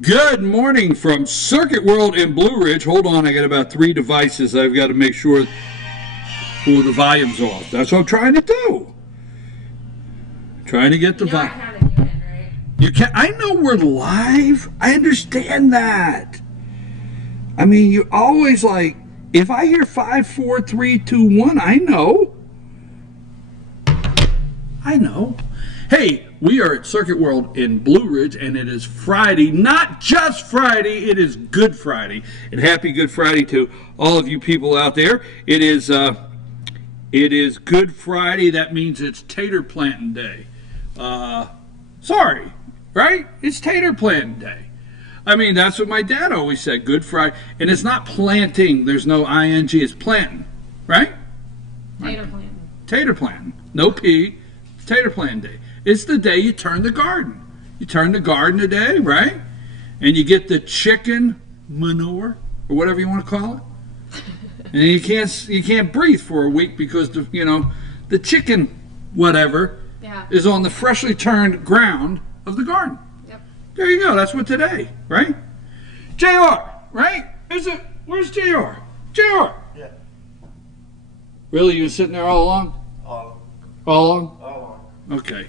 Good morning from Circuit World in Blue Ridge. Hold on, I got about 3 devices I've got to make sure the volume's off. That's what I'm trying to do. Trying to get the volume. Right? You can't. I know we're live. I understand that. I mean, you always like, if I hear 5, 4, 3, 2, 1, I know. Hey, we are at Circuit World in Blue Ridge, and it is Friday. Not just Friday, it is Good Friday. And happy Good Friday to all of you people out there. It is Good Friday. That means it's tater planting day. Sorry, right? It's tater planting day. I mean, that's what my dad always said, Good Friday. And it's not planting. There's no ing. It's planting, right? Tater planting. Tater planting. No P. It's tater planting day. It's the day you turn the garden. You turn the garden today, right? And you get the chicken manure, or whatever you want to call it. And you can't breathe for a week because the chicken whatever is on the freshly turned ground of the garden. Yep. There you go. That's what today, right? JR, right? Where's JR? JR. Yeah. Really? You were sitting there all along? All along? along. Okay.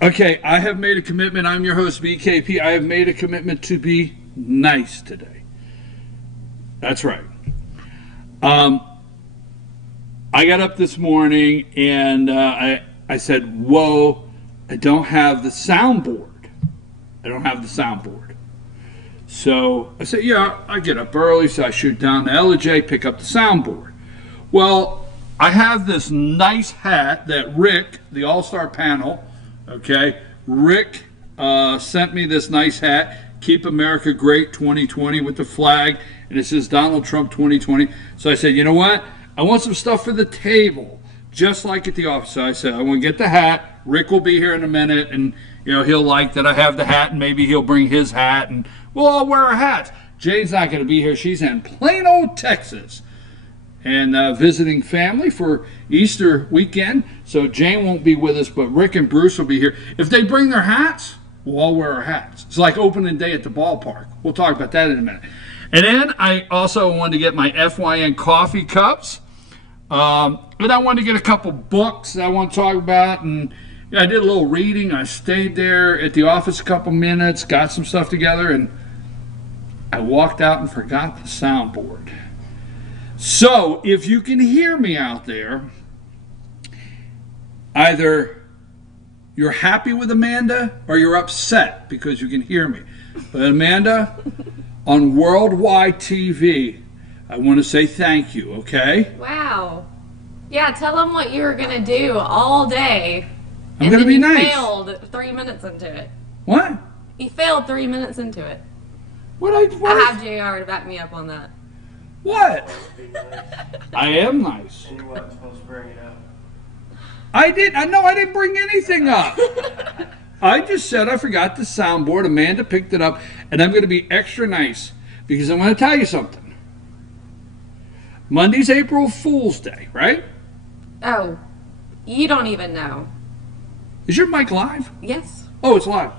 Okay, I have made a commitment. I'm your host, BKP. I have made a commitment to be nice today. That's right. I got up this morning and I said, whoa, I don't have the soundboard. So I said, yeah, I get up early, so I shoot down to LJ, pick up the soundboard. Well, I have this nice hat that Rick, the All-Star Panel, okay, Rick sent me this nice hat, Keep America Great 2020 with the flag, and it says Donald Trump 2020. So I said, you know what? I want some stuff for the table, just like at the office. So I said, I want to get the hat. Rick will be here in a minute, and he'll like that I have the hat, and maybe he'll bring his hat, and we'll all wear our hats. Jane's not going to be here. She's in Plano, Texas, and visiting family for Easter weekend. So Jane won't be with us, but Rick and Bruce will be here. If they bring their hats, we'll all wear our hats. It's like opening day at the ballpark. We'll talk about that in a minute. And then I also wanted to get my FYN coffee cups. And I wanted to get a couple books that I want to talk about. And I did a little reading. I stayed there at the office a couple minutes, got some stuff together, and I walked out and forgot the soundboard. So, if you can hear me out there, either you're happy with Amanda or you're upset because you can hear me. But Amanda, on Worldwide TV, I want to say thank you, okay? Wow. Yeah, tell them what you were going to do all day. I'm going to be nice. You failed 3 minutes into it. What? You failed 3 minutes into it. I have JR to back me up on that. What? I am nice. And you weren't supposed to bring it up. I didn't bring anything up. I just said I forgot the soundboard. Amanda picked it up, and I'm going to be extra nice because I'm going to tell you something. Monday's April Fool's Day, right? Oh, you don't even know. Is your mic live? Yes. Oh, it's live.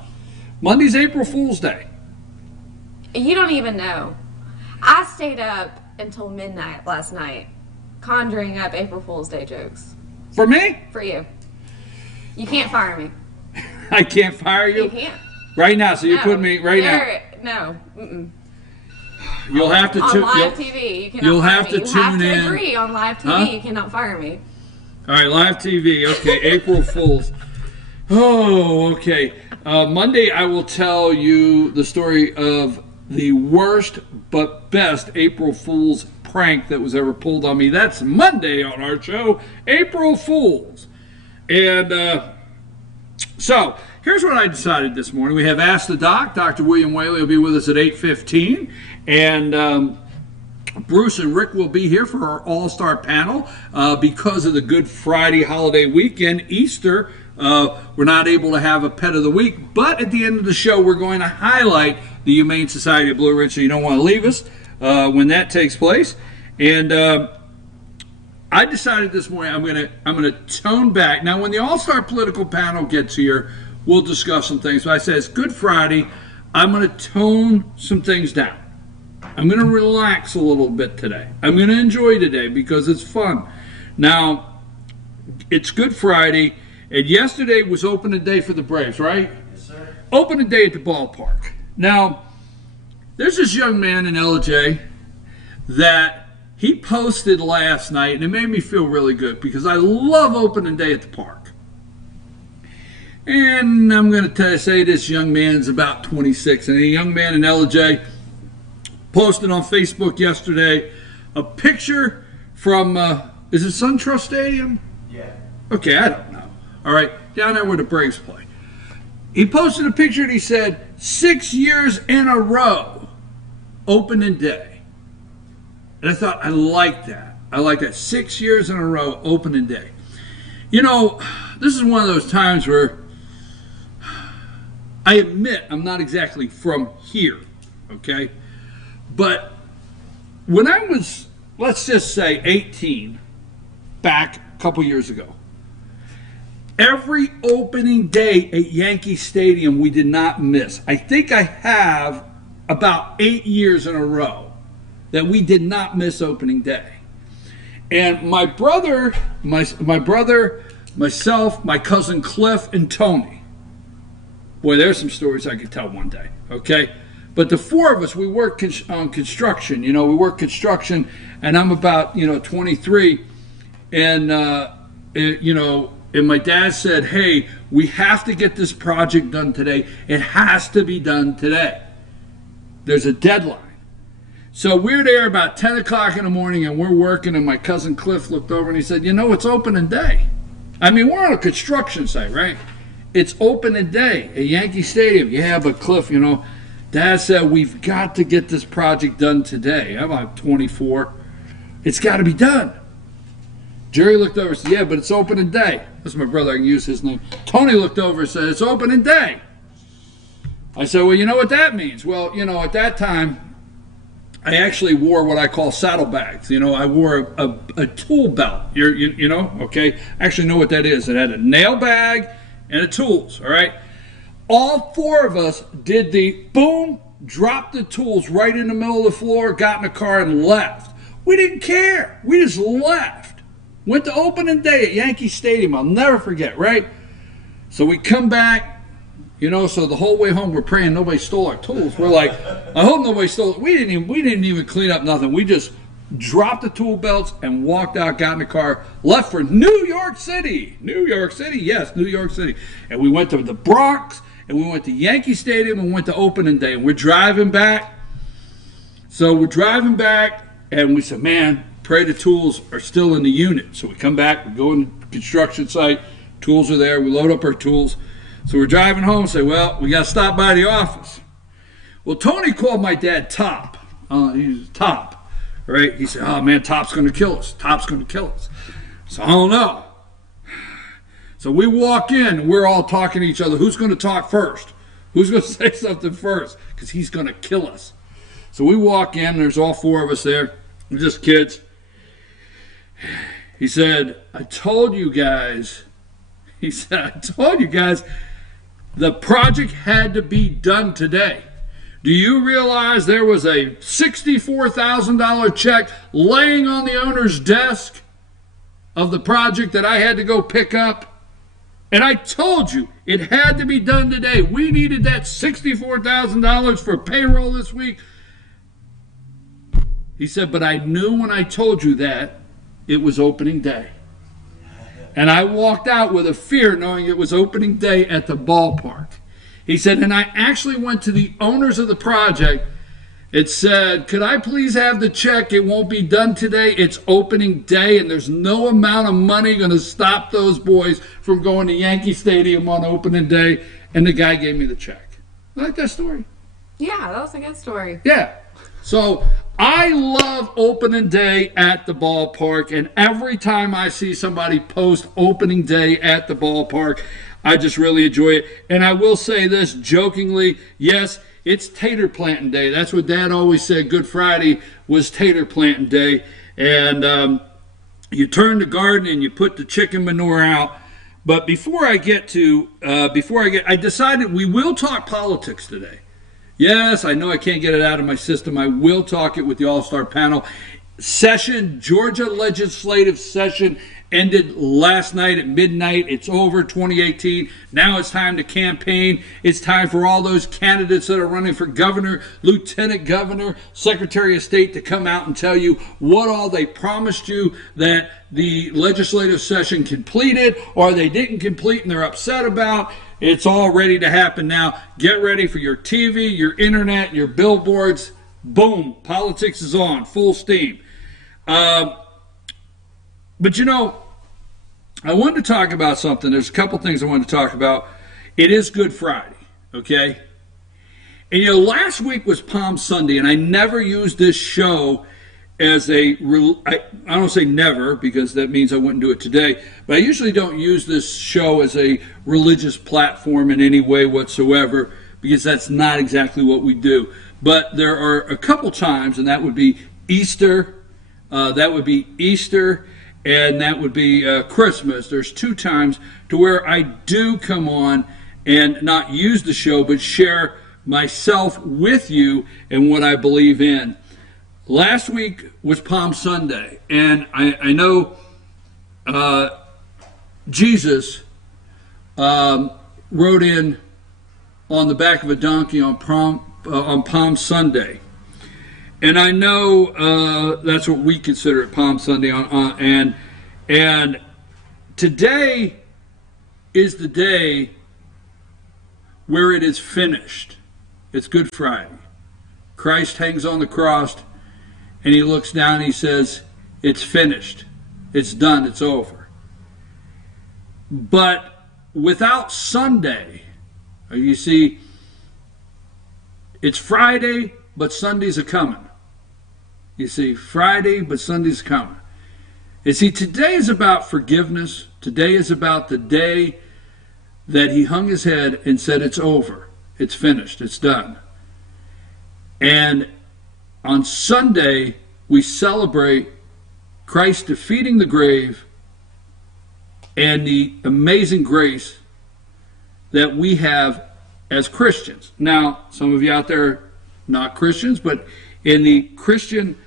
Monday's April Fool's Day. You don't even know. I stayed up until midnight last night conjuring up April Fool's Day jokes. For me? For you. You can't fire me. I can't fire you? You can't. Right now, so you put me right now. No. Mm-mm. You'll have to on live TV, you cannot you'll fire have me. to You tune have to in. agree on live TV. Huh? You cannot fire me. All right, live TV. Okay, April Fools. Oh, okay. Monday, I will tell you the story of the worst but best April Fool's prank that was ever pulled on me. That's Monday on our show, April Fools. And so here's what I decided this morning. We have Ask the Doc. Dr. William Whaley will be with us at 8:15. And Bruce and Rick will be here for our All-Star Panel because of the Good Friday holiday weekend, Easter. We're not able to have a Pet of the Week, but at the end of the show, we're going to highlight the Humane Society of Blue Ridge, so you don't want to leave us when that takes place. And I decided this morning I'm gonna tone back. Now, when the All-Star Political Panel gets here, we'll discuss some things. But I said it's Good Friday. I'm going to tone some things down. I'm going to relax a little bit today. I'm going to enjoy today because it's fun. Now, it's Good Friday, and yesterday was opening day for the Braves, right? Yes, sir. Opening day at the ballpark. Now, there's this young man in LJ that he posted last night, and it made me feel really good because I love opening day at the park. And I'm going to say this young man's about 26, and a young man in LJ posted on Facebook yesterday a picture from, is it SunTrust Stadium? Yeah. Okay, I don't know. All right, down there where the Braves play. He posted a picture and he said, 6 years in a row, opening day. And I thought, I like that. I like that. 6 years in a row, opening day. You know, this is one of those times where I admit I'm not exactly from here, okay? But when I was, let's just say 18, back a couple years ago, every opening day at Yankee Stadium we did not miss. I think I have about 8 years in a row that we did not miss opening day. And my brother, myself, my cousin Cliff, and Tony. Boy, there's some stories I could tell one day, okay? But the four of us, we work on construction. You know, we work construction, and I'm about, 23. And, and my dad said, hey, we have to get this project done today. It has to be done today. There's a deadline. So we're there about 10 o'clock in the morning, and we're working, and my cousin Cliff looked over and he said, it's opening day. I mean, we're on a construction site, right? It's opening day at Yankee Stadium. Yeah, but Cliff, Dad said, we've got to get this project done today. I'm about 24. It's got to be done. Jerry looked over and said, yeah, but it's opening day. That's my brother. I can use his name. Tony looked over and said, it's opening day. I said, well, you know what that means? Well, at that time, I actually wore what I call saddlebags. I wore a tool belt. Okay? I actually know what that is. It had a nail bag and a tools, all right? All four of us did the boom, dropped the tools right in the middle of the floor, got in the car, and left. We didn't care. We just left. Went to opening day at Yankee Stadium. I'll never forget, right? So we come back. So the whole way home we're praying nobody stole our tools. We're like, I hope nobody stole it. We didn't even clean up nothing. We just dropped the tool belts and walked out, got in the car, left for New York City. New York City, yes, New York City. And we went to the Bronx, and we went to Yankee Stadium, and went to opening day. And we're driving back. So we're driving back, and we said, man, pray the tools are still in the unit. So we come back, we go in the construction site, tools are there, we load up our tools. So we're driving home and say, well, we got to stop by the office. Well, Tony called my dad Top. He's Top, right? He said, oh, man, Top's going to kill us. Top's going to kill us. So I don't know. So we walk in, and we're all talking to each other. Who's going to talk first? Who's going to say something first? Because he's going to kill us. So we walk in, and there's all four of us there. We're just kids. He said, I told you guys, the project had to be done today. Do you realize there was a $64,000 check laying on the owner's desk of the project that I had to go pick up? And I told you it had to be done today. We needed that $64,000 for payroll this week. He said, but I knew when I told you that it was opening day. And I walked out with a fear knowing it was opening day at the ballpark. He said, and I actually went to the owners of the project. It said, could I please have the check? It won't be done today. It's opening day, and there's no amount of money going to stop those boys from going to Yankee Stadium on opening day. And the guy gave me the check. I like that story. Yeah, that was a good story. Yeah. So I love opening day at the ballpark, and every time I see somebody post opening day at the ballpark, I just really enjoy it. And I will say this jokingly, yes, it's tater planting day. That's what Dad always said. Good Friday was tater planting day. And you turn the garden and you put the chicken manure out. But I decided we will talk politics today. Yes, I know I can't get it out of my system. I will talk it with the All-Star panel. Georgia legislative session ended last night at midnight. It's over, 2018. Now it's time to campaign. It's time for all those candidates that are running for governor, lieutenant governor, secretary of state to come out and tell you what all they promised you that the legislative session completed or they didn't complete and they're upset about. It's all ready to happen now. Get ready for your TV, your internet, your billboards. Boom, politics is on, full steam. But you know, I wanted to talk about something. There's a couple things I wanted to talk about. It is Good Friday, okay? And you know, last week was Palm Sunday, and I never used this show as I don't say never, because that means I wouldn't do it today, but I usually don't use this show as a religious platform in any way whatsoever, because that's not exactly what we do. But there are a couple times, and that would be Easter, and that would be Christmas. There's 2 times to where I do come on and not use the show, but share myself with you and what I believe in. Last week was Palm Sunday, and I know Jesus rode in on the back of a donkey on Palm Sunday. And I know that's what we consider it, Palm Sunday. And today is the day where it is finished. It's Good Friday. Christ hangs on the cross, and he looks down and he says, it's finished. It's done. It's over. But without Sunday, you see, it's Friday, but Sunday's a coming. You see, Friday, but Sunday's coming. You see, today is about forgiveness. Today is about the day that he hung his head and said, it's over. It's finished. It's done. And on Sunday, we celebrate Christ defeating the grave and the amazing grace that we have as Christians. Now, some of you out there are not Christians, but in the Christian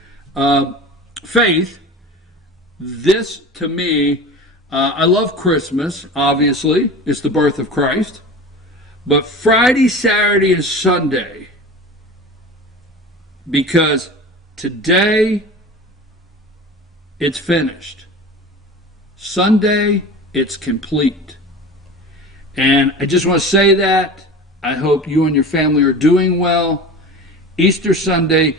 faith, this to me, I love Christmas, obviously. It's the birth of Christ. But Friday, Saturday, and Sunday, because today, it's finished. Sunday, it's complete. And I just want to say that. I hope you and your family are doing well. Easter Sunday,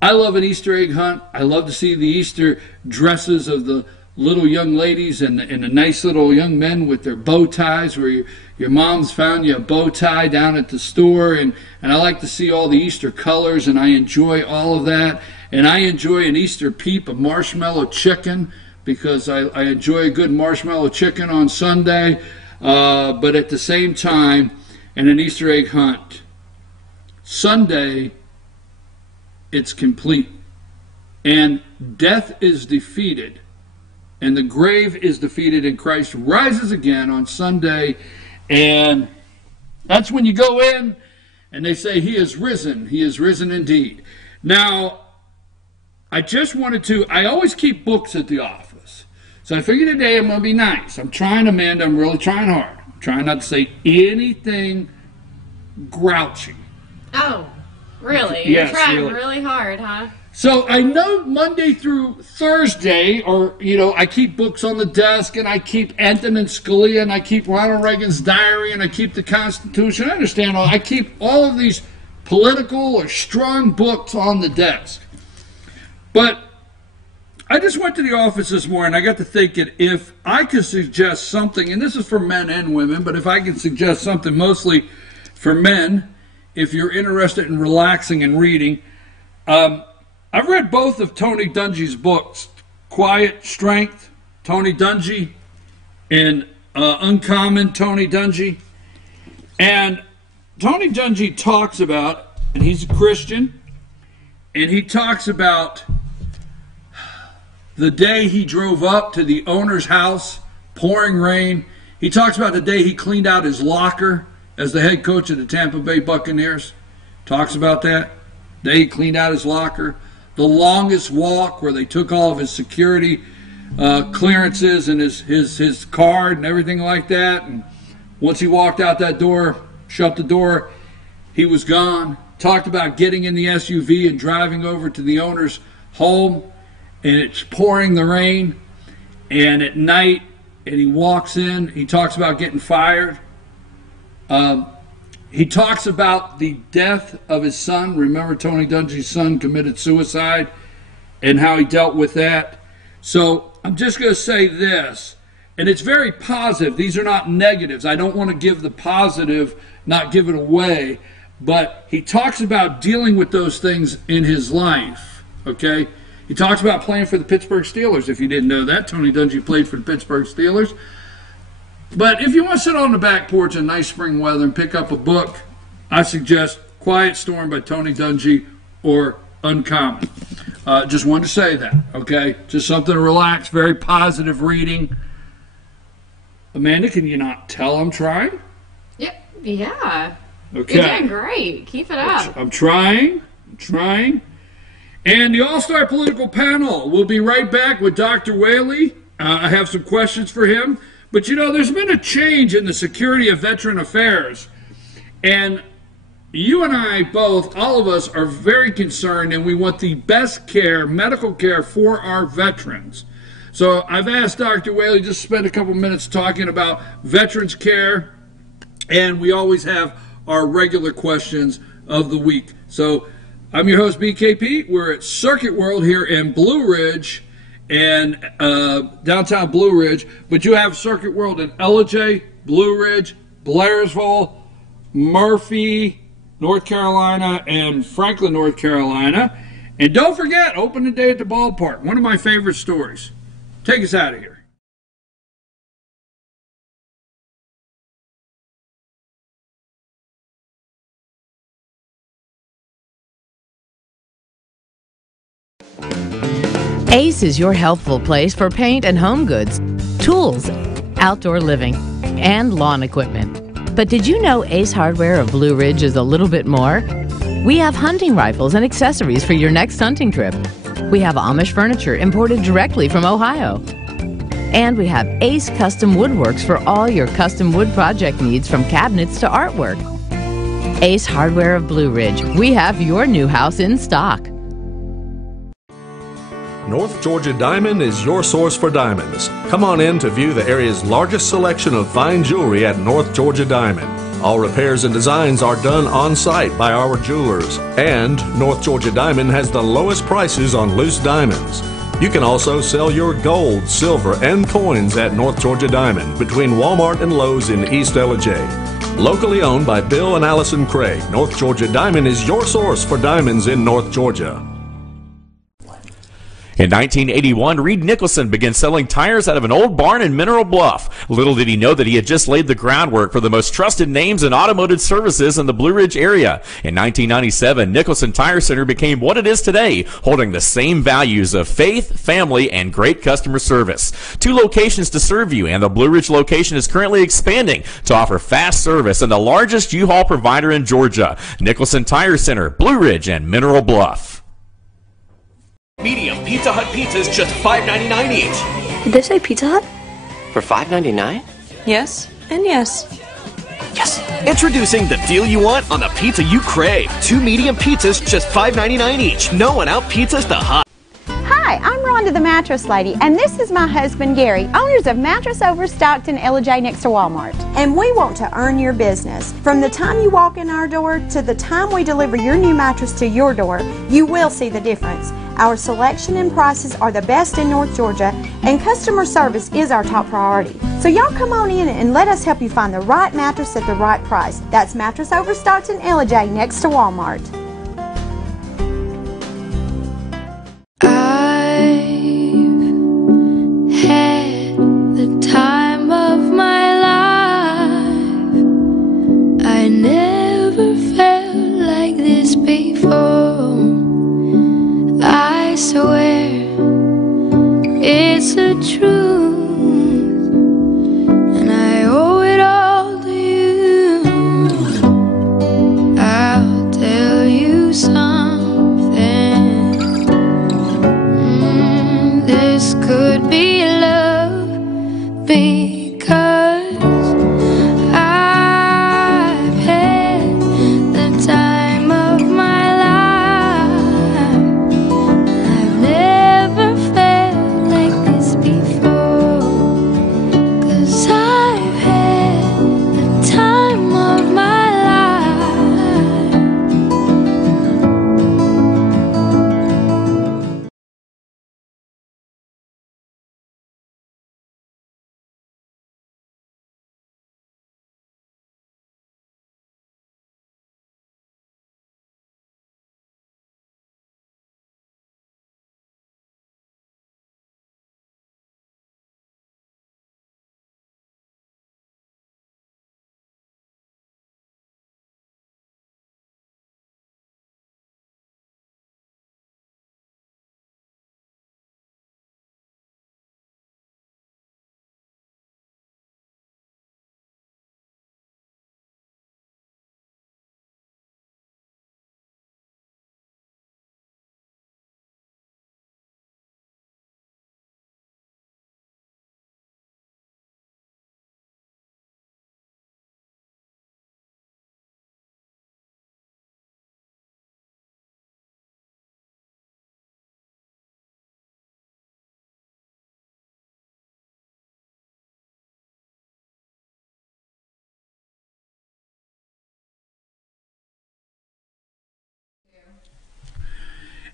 I love an Easter egg hunt. I love to see the Easter dresses of the little young ladies and the nice little young men with their bow ties, where your mom's found you a bow tie down at the store, and I like to see all the Easter colors, and I enjoy all of that. And I enjoy an Easter peep, a marshmallow chicken, because I enjoy a good marshmallow chicken on Sunday, but at the same time, and an Easter egg hunt. Sunday, it's complete. And death is defeated. And the grave is defeated, and Christ rises again on Sunday. And that's when you go in and they say, he is risen. He is risen indeed. Now, I just wanted to, I always keep books at the office. So I figured today I'm going to be nice. I'm trying, Amanda. I'm really trying hard. I'm trying not to say anything grouchy. Oh, really? Yes, You're trying really hard, huh? So I know Monday through Thursday, or, you know, I keep books on the desk, and I keep Antonin Scalia, and I keep Ronald Reagan's diary, and I keep the Constitution. I understand all. I keep all of these political or strong books on the desk. But I just went to the office this morning. I got to thinking, if I could suggest something, and this is for men and women, but if I could suggest something mostly for men, if you're interested in relaxing and reading, I've read both of Tony Dungy's books, Quiet Strength, Tony Dungy, and Uncommon, Tony Dungy. And Tony Dungy talks about, and he's a Christian, and he talks about the day he drove up to the owner's house, pouring rain. He talks about the day he cleaned out his locker as the head coach of the Tampa Bay Buccaneers. talks about that. They cleaned out his locker. The longest walk where they took all of his security clearances and his card and everything like that. And once he walked out that door, shut the door, he was gone. Talked about getting in the SUV and driving over to the owner's home, and it's pouring the rain, and at night, and he walks in. He talks about getting fired. He talks about the death of his son. Remember, Tony Dungy's son committed suicide and how he dealt with that. So I'm just going to say this, and it's very positive. These are not negatives. I don't want to give the positive, not give it away, but he talks about dealing with those things in his life, okay? He talks about playing for the Pittsburgh Steelers. If you didn't know that, Tony Dungy played for the Pittsburgh Steelers. But if you want to sit on the back porch in nice spring weather and pick up a book, I suggest Quiet Storm by Tony Dungy or Uncommon. Just wanted to say that, okay? Just something to relax, very positive reading. Amanda, can you not tell I'm trying? Yeah. Okay. You're doing great. Keep it up. I'm trying. And the All-Star Political Panel will be right back with Dr. Whaley. I have some questions for him. But, you know, there's been a change in the security of veteran affairs. And you and I both, all of us, are very concerned, and we want the best care, medical care, for our veterans. So I've asked Dr. Whaley just to spend a couple minutes talking about veterans care, and we always have our regular questions of the week. So I'm your host, BKP. We're at Circuit World here in Blue Ridge, and downtown Blue Ridge, but you have Circuit World in Ellijay, Blue Ridge, Blairsville, Murphy, North Carolina, and Franklin, North Carolina. And don't forget, open the day at the ballpark. One of my favorite stories. Take us out of here. Ace is your helpful place for paint and home goods, tools, outdoor living, and lawn equipment. But did you know Ace Hardware of Blue Ridge is a little bit more? We have hunting rifles and accessories for your next hunting trip. We have Amish furniture imported directly from Ohio. And we have Ace Custom Woodworks for all your custom wood project needs, from cabinets to artwork. Ace Hardware of Blue Ridge. We have your new house in stock. North Georgia Diamond is your source for diamonds. Come on in to view the area's largest selection of fine jewelry at North Georgia Diamond. All repairs and designs are done on site by our jewelers. And North Georgia Diamond has the lowest prices on loose diamonds. You can also sell your gold, silver, and coins at North Georgia Diamond between Walmart and Lowe's in East Ellijay. Locally owned by Bill and Allison Craig, North Georgia Diamond is your source for diamonds in North Georgia. In 1981, Reed Nicholson began selling tires out of an old barn in Mineral Bluff. Little did he know that he had just laid the groundwork for the most trusted names in automotive services in the Blue Ridge area. In 1997, Nicholson Tire Center became what it is today, holding the same values of faith, family, and great customer service. 2 locations to serve you, and the Blue Ridge location is currently expanding to offer fast service and the largest U-Haul provider in Georgia. Nicholson Tire Center, Blue Ridge, and Mineral Bluff. Medium Pizza Hut pizzas, just $5.99 each. Did they say Pizza Hut? For $5.99? Yes, and yes. Yes! Introducing the deal you want on the pizza you crave. 2 medium pizzas, just $5.99 each. No one out pizzas the hut. Hi, I'm Rhonda the Mattress Lady, and this is my husband Gary, owners of Mattress Overstocked in Ellijay next to Walmart. And we want to earn your business. From the time you walk in our door to the time we deliver your new mattress to your door, you will see the difference. Our selection and prices are the best in North Georgia, and customer service is our top priority. So y'all come on in and let us help you find the right mattress at the right price. That's Mattress Overstocked in Ellijay next to Walmart. Had the time of my life. I never felt like this before. I swear it's the truth, and I owe it all to you. I'll tell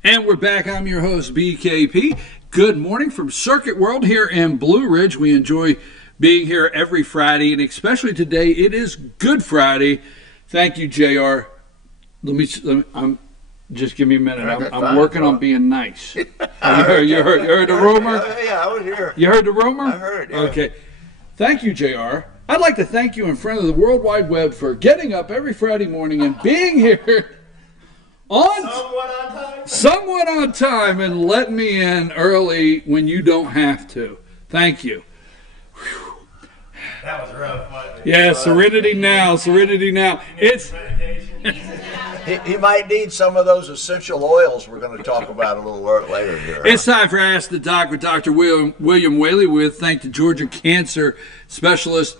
And we're back. I'm your host, BKP. Good morning from Circuit World here in Blue Ridge. We enjoy being here every Friday, and especially today, it is Good Friday. Thank you, JR. Just give me a minute. I'm working on being nice. You heard the rumor? Yeah, I was here. You heard the rumor? I heard, yeah. Okay. Thank you, JR. I'd like to thank you in front of the World Wide Web for getting up every Friday morning and being here somewhat on time and letting me in early when you don't have to. Thank you. Whew. That was rough, wasn't it? Yeah, serenity now. It's he might need some of those essential oils we're going to talk about a little later here. It's time for Ask the Doc with Dr. William Whaley with thank the Georgia Cancer Specialist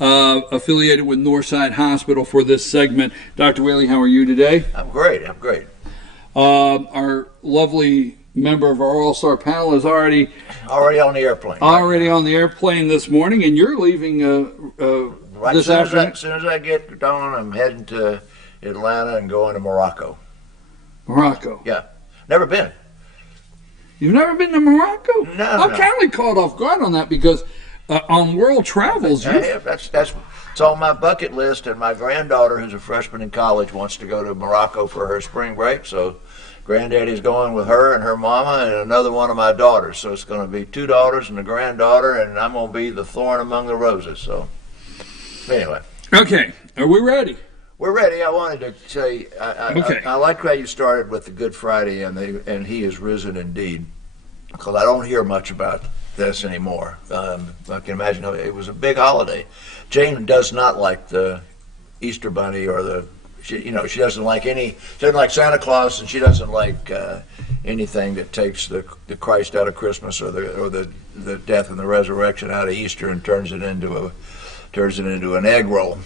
affiliated with Northside Hospital for this segment. Dr. Whaley, how are you today? I'm great. Our lovely member of our All-Star panel is already on the airplane. Already on the airplane this morning, and you're leaving this afternoon? As soon as I get done, I'm heading to Atlanta and going to Morocco. Morocco? Yeah. Never been. You've never been to Morocco? No. I'm kind of caught off guard on that because on World Travels, that's it's on my bucket list, and my granddaughter, who's a freshman in college, wants to go to Morocco for her spring break, so Granddaddy's going with her and her mama and another one of my daughters. So it's going to be 2 daughters and a granddaughter, and I'm going to be the thorn among the roses. So anyway. Okay. Are we ready? We're ready. I wanted to say, I like how you started with the Good Friday and He is risen indeed, because I don't hear much about this anymore. I can imagine it was a big holiday. Jane does not like the Easter Bunny or she doesn't like Santa Claus, and she doesn't like anything that takes the Christ out of Christmas or the death and the resurrection out of Easter and turns it into an egg roll.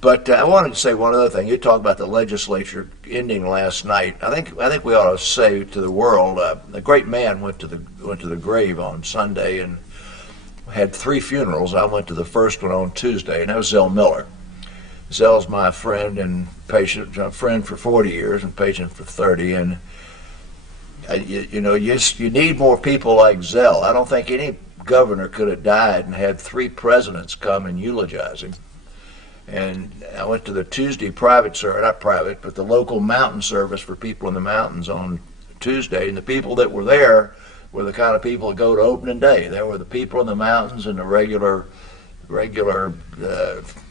But I wanted to say one other thing. You talked about the legislature ending last night. I think we ought to say to the world, a great man went to the grave on Sunday and had 3 funerals. I went to the first one on Tuesday, and that was Zell Miller. Zell's my friend and patient, friend for 40 years and patient for 30, and you need more people like Zell. I don't think any governor could have died and had 3 presidents come and eulogize him. And I went to the Tuesday the local mountain service for people in the mountains on Tuesday, and the people that were there were the kind of people that go to opening day. There were the people in the mountains and the regular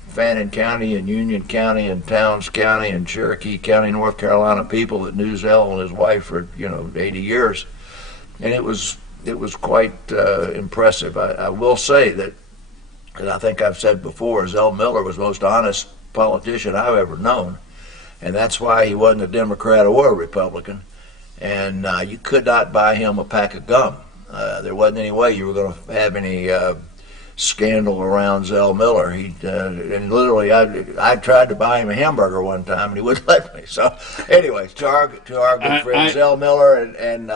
Fannin County and Union County and Towns County and Cherokee County, North Carolina people that knew Zell and his wife for 80 years, and it was quite impressive. I will say that, and I think I've said before, Zell Miller was the most honest politician I've ever known, and that's why he wasn't a Democrat or a Republican. And you could not buy him a pack of gum. There wasn't any way you were going to have any scandal around Zell Miller. And literally, I tried to buy him a hamburger one time, and he wouldn't let me. So, anyway, to our good friend Zell Miller, and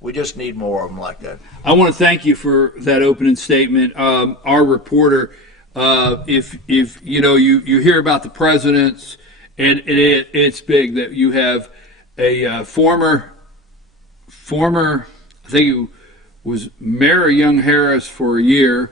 we just need more of them like that. I want to thank you for that opening statement. Our reporter, if you hear about the presidents, and it's big that you have a former, I think he was Mayor of Young Harris for a year.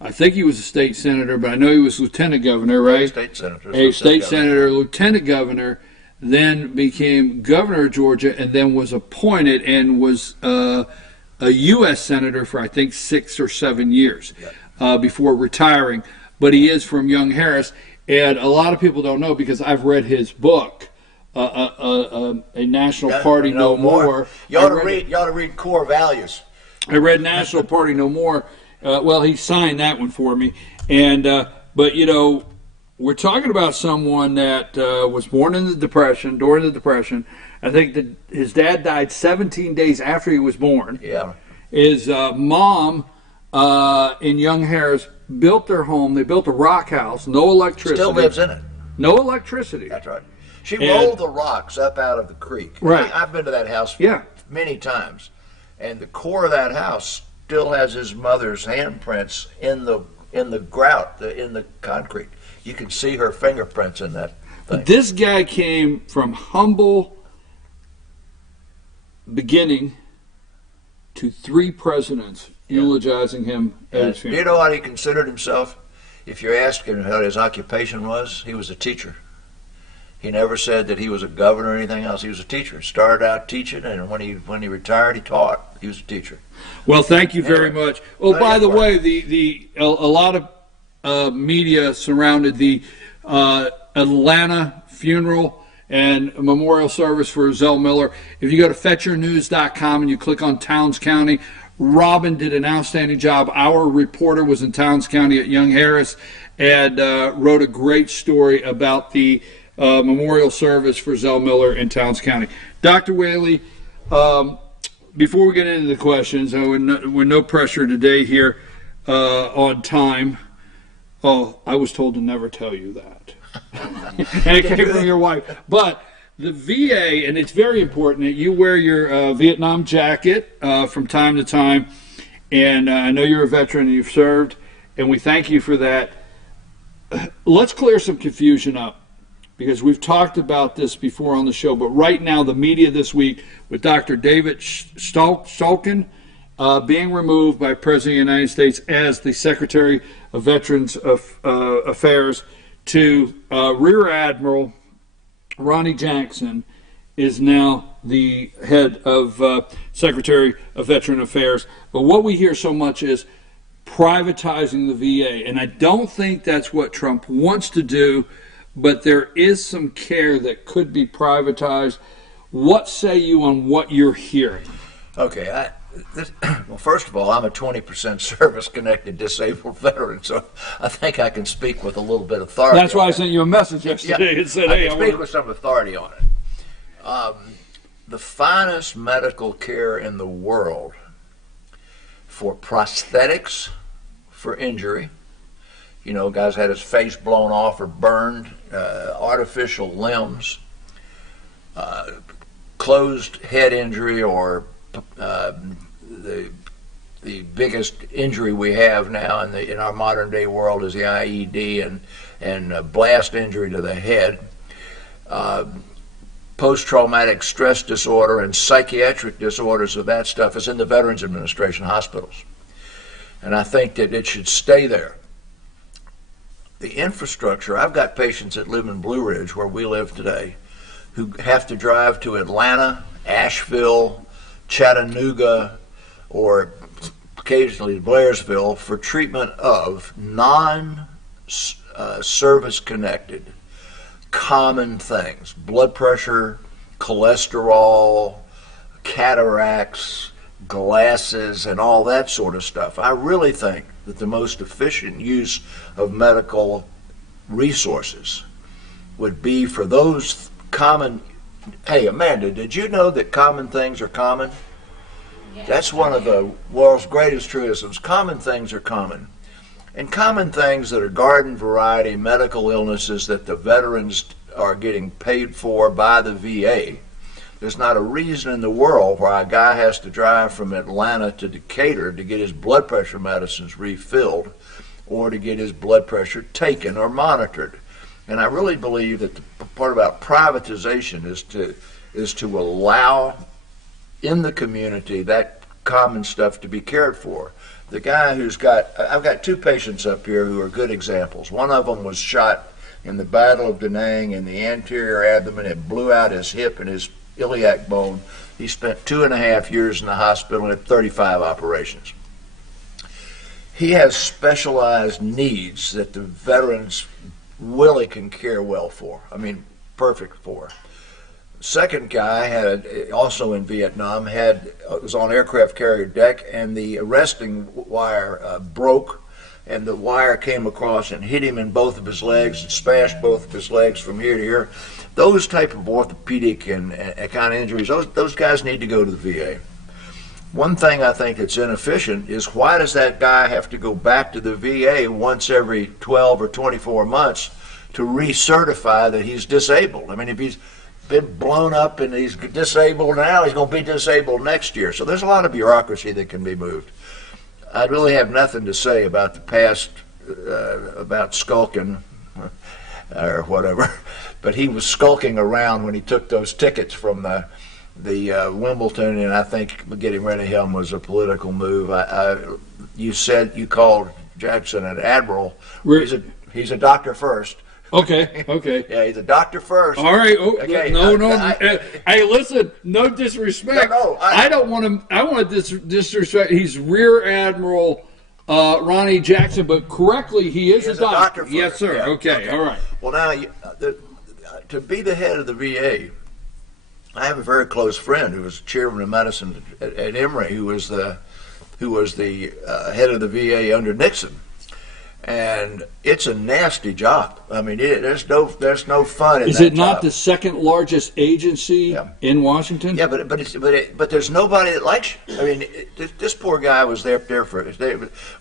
I think he was a state senator, but I know he was lieutenant governor, right? State senator. A state senator, lieutenant governor, then became governor of Georgia, and then was appointed and was a U.S. senator for, I think, 6 or 7 years before retiring. But he is from Young Harris, and a lot of people don't know because I've read his book, A National Party No More. You ought to read Core Values. I read National Party No More. Well, he signed that one for me. And but we're talking about someone that was born in the Depression, during the Depression. I think that his dad died 17 days after he was born. Yeah. His mom in Young Harris built their home. They built a rock house, no electricity. Still lives in it. No electricity. That's right. She rolled the rocks up out of the creek. Right. I've been to that house many times. And the core of that house still has his mother's handprints in the grout, in the concrete. You can see her fingerprints in that thing. This guy came from humble beginning to 3 presidents eulogizing him at his funeral. Do you know what he considered himself? If you asked him what his occupation was, he was a teacher. He never said that he was a governor or anything else. He was a teacher. Started out teaching, and when he retired, he taught. He was a teacher. Well, thank you very much. Oh, by the way, a lot of media surrounded the Atlanta funeral and memorial service for Zell Miller. If you go to FetcherNews.com and you click on Towns County, Robin did an outstanding job. Our reporter was in Towns County at Young Harris and wrote a great story about the memorial service for Zell Miller in Towns County. Dr. Whaley, before we get into the questions, we're no pressure today here on time. Oh, I was told to never tell you that. And it came from your wife. But the VA, and it's very important that you wear your Vietnam jacket from time to time. And I know you're a veteran and you've served, and we thank you for that. Let's clear some confusion up, because we've talked about this before on the show, but right now the media this week with Dr. David Shulkin being removed by President of the United States as the Secretary of Veterans Affairs to Rear Admiral Ronnie Jackson is now the head of Secretary of Veteran Affairs. But what we hear so much is privatizing the VA, and I don't think that's what Trump wants to do, but there is some care that could be privatized. What say you on what you're hearing? Okay, well, first of all, I'm a 20% service-connected disabled veteran, so I think I can speak with a little bit of authority. That's why I sent you a message yesterday and said, "Hey, I can speak with some authority on it." The finest medical care in the world for prosthetics for injury. You know, guys had his face blown off or burned, artificial limbs, closed head injury, or the biggest injury we have now in our modern day world is the IED and blast injury to the head, post-traumatic stress disorder and psychiatric disorders of that stuff is in the Veterans Administration hospitals. And I think that it should stay there. The infrastructure, I've got patients that live in Blue Ridge, where we live today, who have to drive to Atlanta, Asheville, Chattanooga, or occasionally Blairsville for treatment of non-service connected common things: blood pressure, cholesterol, cataracts, glasses, and all that sort of stuff. I really think that the most efficient use of medical resources would be for those common. Hey, Amanda, did you know that common things are common? Yes. That's one of the world's greatest truisms. Common things are common. And common things that are garden variety medical illnesses that the veterans are getting paid for by the VA. There's not a reason in the world why a guy has to drive from Atlanta to Decatur to get his blood pressure medicines refilled or to get his blood pressure taken or monitored. And I really believe that the part about privatization is to allow in the community that common stuff to be cared for. The guy I've got 2 patients up here who are good examples. One of them was shot in the Battle of Da Nang in the anterior abdomen. It blew out his hip and his iliac bone. He spent 2.5 years in the hospital and had 35 operations. He has specialized needs that the veterans really can care well for. I mean, perfect for. Second guy had also in Vietnam, was on aircraft carrier deck, and the arresting wire broke, and the wire came across and hit him in both of his legs and smashed both of his legs from here to here. Those type of orthopedic and kind of injuries, those guys need to go to the VA. One thing I think that's inefficient is, why does that guy have to go back to the VA once every 12 or 24 months to recertify that he's disabled? I mean, if he's been blown up and he's disabled now, he's going to be disabled next year. So there's a lot of bureaucracy that can be moved. I really have nothing to say about the past, about skulking or whatever, but he was skulking around when he took those tickets from the Wimbledon, and I think getting rid of him was a political move. You said you called Jackson an admiral. He's a doctor first. Okay. Yeah, he's a doctor first. All right. Oh, okay. Hey, listen. No disrespect. No, I don't want him. I want to disrespect. He's Rear Admiral Ronnie Jackson, but correctly, he is a doctor. Yes, sir. Yeah, okay. All right. Well, now to be the head of the VA, I have a very close friend who was chairman of medicine at Emory, who was the head of the VA under Nixon. And it's a nasty job. I mean, there's no fun in that. Is it not the second largest agency in Washington? Yeah, but there's nobody that likes you. I mean, this poor guy was there for.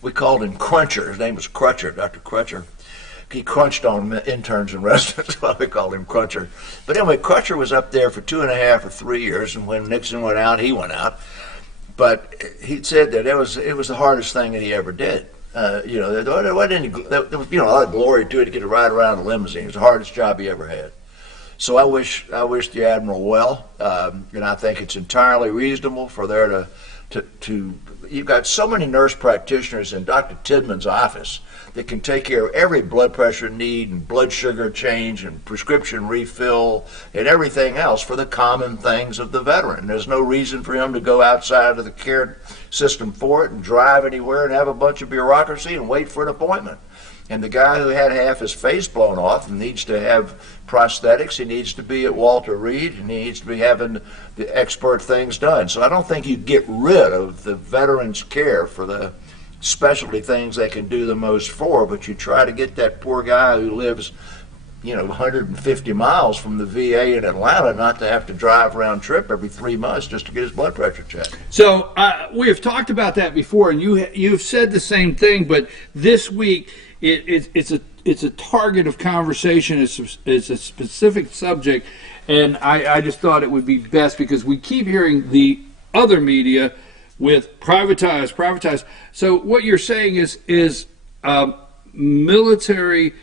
We called him Cruncher. His name was Crutcher, Dr. Crutcher. He crunched on interns and residents. Well, we called him Cruncher. But anyway, Crutcher was up there for 2.5 or 3 years, and when Nixon went out, he went out. But he said that it was the hardest thing that he ever did. There wasn't any, there was, a lot of glory to it to get to ride around in a limousine. It was the hardest job he ever had. So I wish the Admiral well, and I think it's entirely reasonable for there to you've got so many nurse practitioners in Dr. Tidman's office that can take care of every blood pressure need and blood sugar change and prescription refill and everything else for the common things of the veteran. There's no reason for him to go outside of the care system for it and drive anywhere and have a bunch of bureaucracy and wait for an appointment. And the guy who had half his face blown off and needs to have prosthetics, he needs to be at Walter Reed, and he needs to be having the expert things done. So I don't think you get rid of the veterans' care for the specialty things they can do the most for, but you try to get that poor guy who lives 150 miles from the VA in Atlanta not to have to drive round trip every 3 months just to get his blood pressure checked. So we have talked about that before, and you've said the same thing, but this week it's a target of conversation. It's a specific subject, and I just thought it would be best because we keep hearing the other media with privatize. So what you're saying is military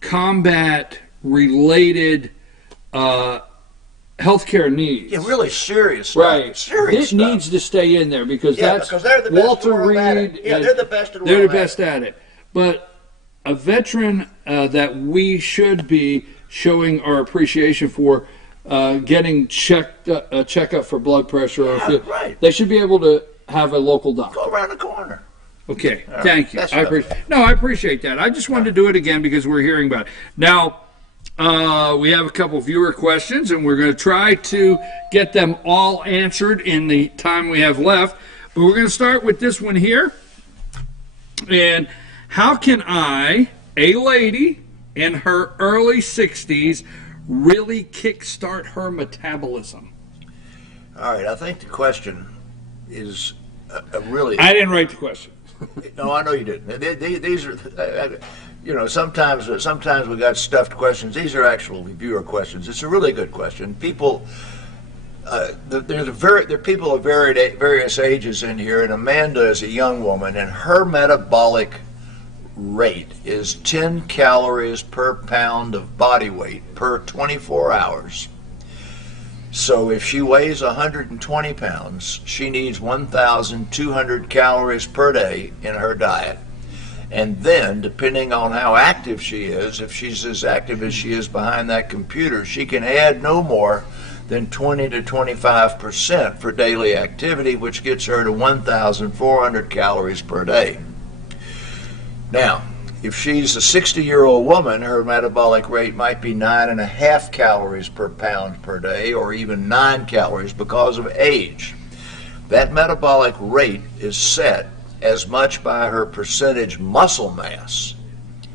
combat related healthcare needs. Yeah, really serious stuff. Right. Serious stuff. Needs to stay in there because that's they're the best Walter Reed. Yeah, they're the best at it. They're the best at it. But a veteran that we should be showing our appreciation for getting a checkup for blood pressure. Right. They should be able to have a local doctor. Go around the corner. Okay, thank you. I appreciate that. I just wanted to do it again because we're hearing about it. Now, we have a couple viewer questions, and we're going to try to get them all answered in the time we have left. But we're going to start with this one here. And how can I, a lady in her early 60s, really kickstart her metabolism? All right, I think the question is a really... I didn't write the question. No, I know you didn't. These are, sometimes we got stuffed questions. These are actually viewer questions. It's a really good question. People, there are people of various ages in here, and Amanda is a young woman, and her metabolic rate is 10 calories per pound of body weight per 24 hours. So if she weighs 120 pounds, she needs 1,200 calories per day in her diet. And then, depending on how active she is, if she's as active as she is behind that computer, she can add no more than 20 to 25% for daily activity, which gets her to 1,400 calories per day. Now, if she's a 60-year-old woman, her metabolic rate might be 9.5 calories per pound per day, or even 9 calories because of age. That metabolic rate is set as much by her percentage muscle mass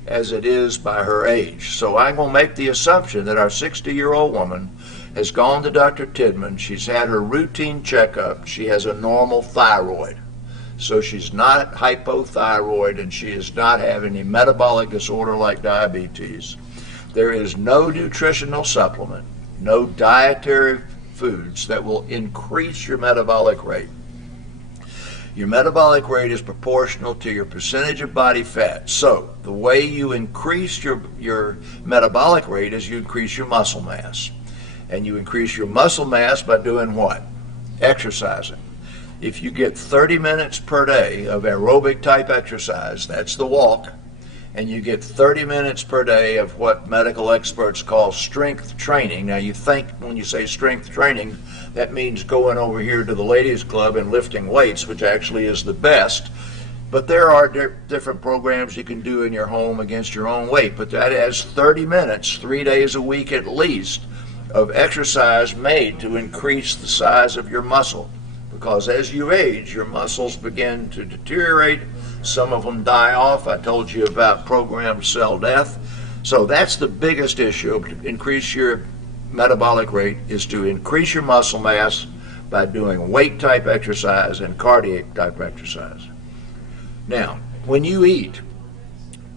as it is by her age. So I'm going to make the assumption that our 60-year-old woman has gone to Dr. Tidman, she's had her routine checkup, she has a normal thyroid. So she's not hypothyroid, and she is not having a metabolic disorder like diabetes. There is no nutritional supplement, no dietary foods that will increase your metabolic rate. Your metabolic rate is proportional to your percentage of body fat. So the way you increase your metabolic rate is you increase your muscle mass. And you increase your muscle mass by doing what? Exercising. If you get 30 minutes per day of aerobic type exercise, that's the walk, and you get 30 minutes per day of what medical experts call strength training. Now you think when you say strength training, that means going over here to the ladies club and lifting weights, which actually is the best. But there are different programs you can do in your home against your own weight. But that has 30 minutes, 3 days a week at least, of exercise made to increase the size of your muscle. Because as you age, your muscles begin to deteriorate. Some of them die off. I told you about programmed cell death. So that's the biggest issue. To increase your metabolic rate is to increase your muscle mass by doing weight type exercise and cardiac type exercise. Now, when you eat,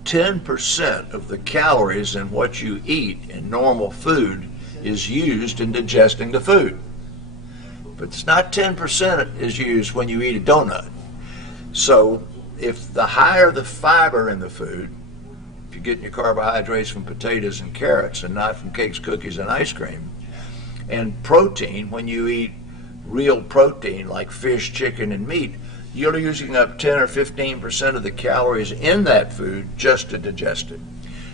10% of the calories in what you eat in normal food is used in digesting the food. But it's not 10% is used when you eat a donut. So if the higher the fiber in the food, if you're getting your carbohydrates from potatoes and carrots and not from cakes, cookies, and ice cream, and protein, when you eat real protein like fish, chicken, and meat, you're using up 10 or 15% of the calories in that food just to digest it.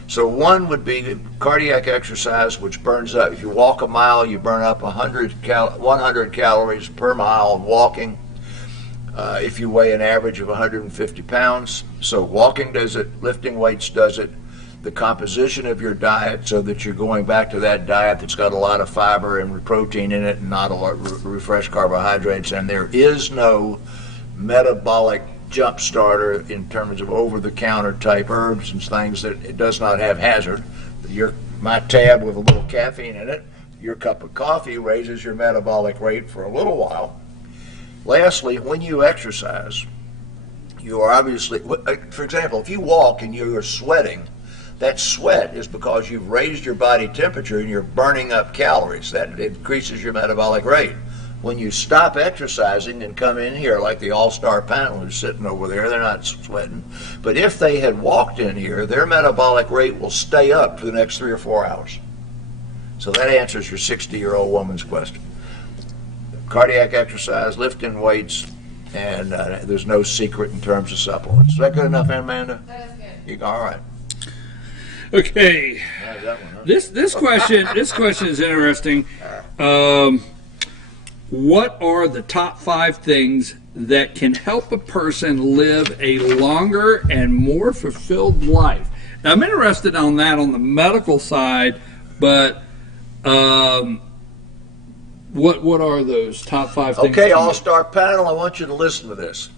So one would be cardiac exercise, which burns up. If you walk a mile, you burn up 100 calories per mile of walking. If you weigh an average of 150 pounds. So walking does it, lifting weights does it. The composition of your diet, so that you're going back to that diet that's got a lot of fiber and protein in it and not a lot of refreshed carbohydrates. And there is no metabolic jump starter in terms of over-the-counter type herbs and things that it does not have hazard. My tab with a little caffeine in it, your cup of coffee raises your metabolic rate for a little while. Lastly, when you exercise, you are obviously, for example, if you walk and you're sweating, that sweat is because you've raised your body temperature and you're burning up calories. That increases your metabolic rate. When you stop exercising and come in here, like the all-star panel who's sitting over there, they're not sweating. But if they had walked in here, their metabolic rate will stay up for the next 3 or 4 hours. So that answers your 60-year-old woman's question. Cardiac exercise, lifting weights, and there's no secret in terms of supplements. Is that good enough, Amanda? That is good. All right. Okay. That one, huh? This question is interesting. What are the top 5 things that can help a person live a longer and more fulfilled life? Now, I'm interested on that on the medical side, but what are those top 5 things? Okay, all-star panel, I want you to listen to this.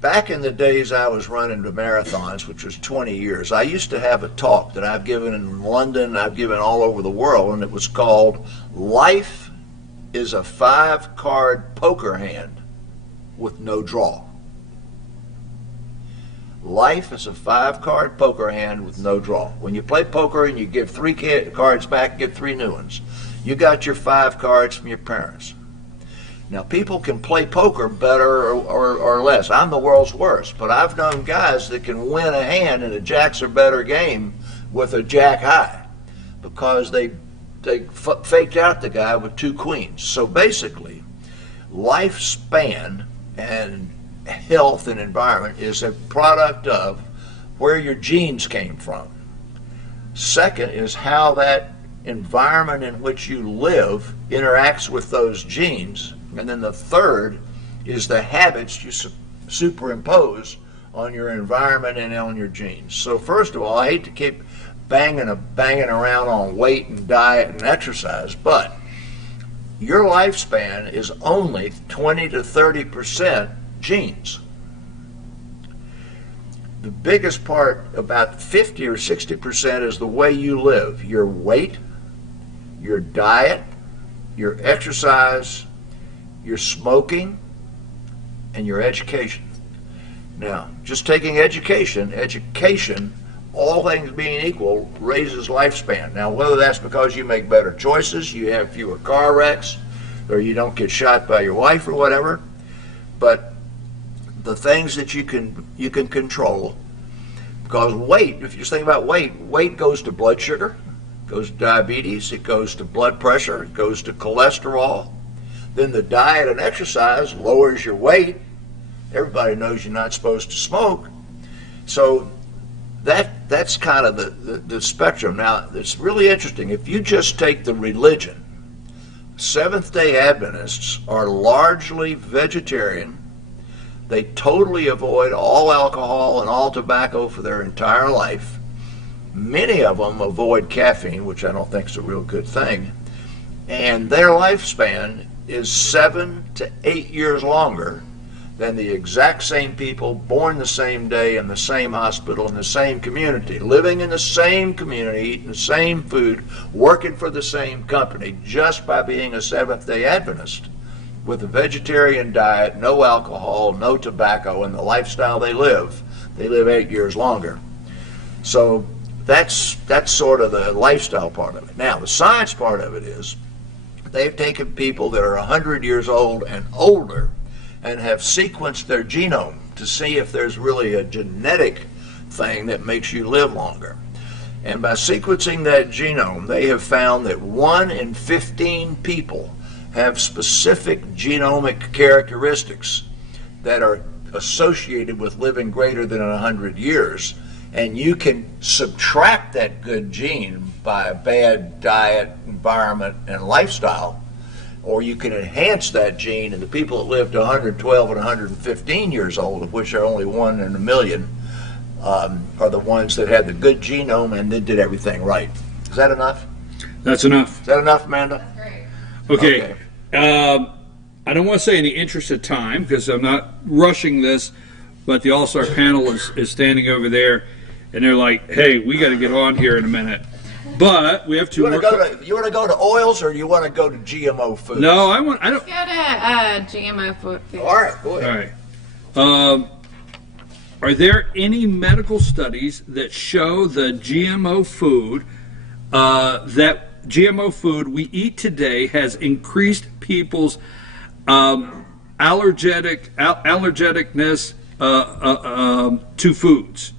Back in the days I was running the marathons, which was 20 years, I used to have a talk that I've given in London, I've given all over the world, and it was called Life is a 5-card poker hand with no draw. Life is a 5-card poker hand with no draw. When you play poker and you give 3 cards back, get 3 new ones. You got your 5 cards from your parents. Now, people can play poker better or less. I'm the world's worst, but I've known guys that can win a hand in a jacks or better game with a jack high because they faked out the guy with 2 queens. So basically, lifespan and health and environment is a product of where your genes came from. Second is how that environment in which you live interacts with those genes. And then the third is the habits you superimpose on your environment and on your genes. So first of all, I hate to keep banging around on weight and diet and exercise, but your lifespan is only 20 to 30% genes. The biggest part, about 50 or 60%, is the way you live. Your weight, your diet, your exercise, your smoking, and your education. Now, just taking education, all things being equal, raises lifespan. Now, whether that's because you make better choices, you have fewer car wrecks, or you don't get shot by your wife or whatever, but the things that you can control, because weight, if you think about weight goes to blood sugar, goes to diabetes, it goes to blood pressure, it goes to cholesterol. Then the diet and exercise lowers your weight. Everybody knows you're not supposed to smoke. So that's kind of the spectrum. Now, it's really interesting. If you just take the religion, Seventh-day Adventists are largely vegetarian. They totally avoid all alcohol and all tobacco for their entire life. Many of them avoid caffeine, which I don't think is a real good thing. And their lifespan is 7 to 8 years longer than the exact same people born the same day in the same hospital in the same community, living in the same community, eating the same food, working for the same company, just by being a Seventh-day Adventist with a vegetarian diet, no alcohol, no tobacco, and the lifestyle they live 8 years longer. So that's sort of the lifestyle part of it. Now, the science part of it is they've taken people that are 100 years old and older and have sequenced their genome to see if there's really a genetic thing that makes you live longer. And by sequencing that genome, they have found that 1 in 15 people have specific genomic characteristics that are associated with living greater than 100 years. And you can subtract that good gene by a bad diet, environment, and lifestyle, or you can enhance that gene, and the people that lived to 112 and 115 years old, of which are only 1 in a million, are the ones that had the good genome and then did everything right. Is that enough? That's enough. Is that enough, Amanda? That's great. Okay. I don't want to say in the interest of time, because I'm not rushing this, but the All-Star panel is standing over there, and they're like, hey, we got to get on here in a minute. But we have to. You want to go to oils, or do you want to go to GMO food? No, I don't. Let's go to GMO food. All right, go ahead. All right. Are there any medical studies that show the GMO food that GMO food we eat today has increased people's allergeticness to foods?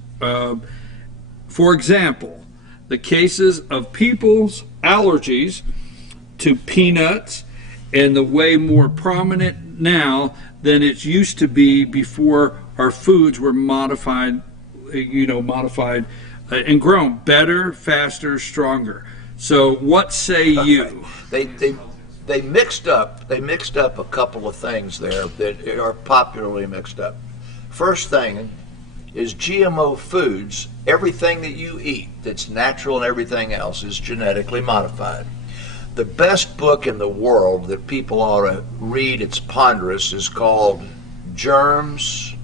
For example, the cases of people's allergies to peanuts and the way more prominent now than it used to be before our foods were modified and grown better, faster, stronger. So what say you? They mixed up a couple of things there that are popularly mixed up. First thing is GMO foods, everything that you eat that's natural and everything else is genetically modified. The best book in the world that people ought to read, it's ponderous, is called Germs,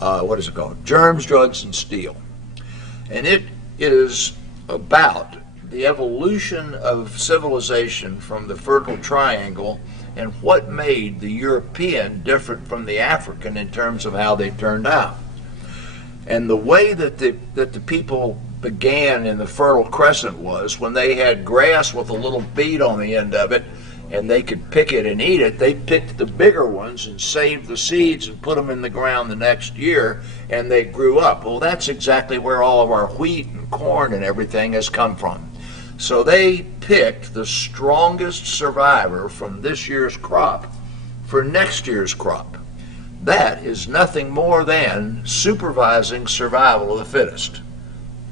Germs, Drugs, and Steel. And it is about the evolution of civilization from the Fertile Triangle and what made the European different from the African in terms of how they turned out. And the way that the people began in the Fertile Crescent was when they had grass with a little bead on the end of it and they could pick it and eat it, they picked the bigger ones and saved the seeds and put them in the ground the next year, and they grew up. Well, that's exactly where all of our wheat and corn and everything has come from. So they picked the strongest survivor from this year's crop for next year's crop. That is nothing more than supervising survival of the fittest.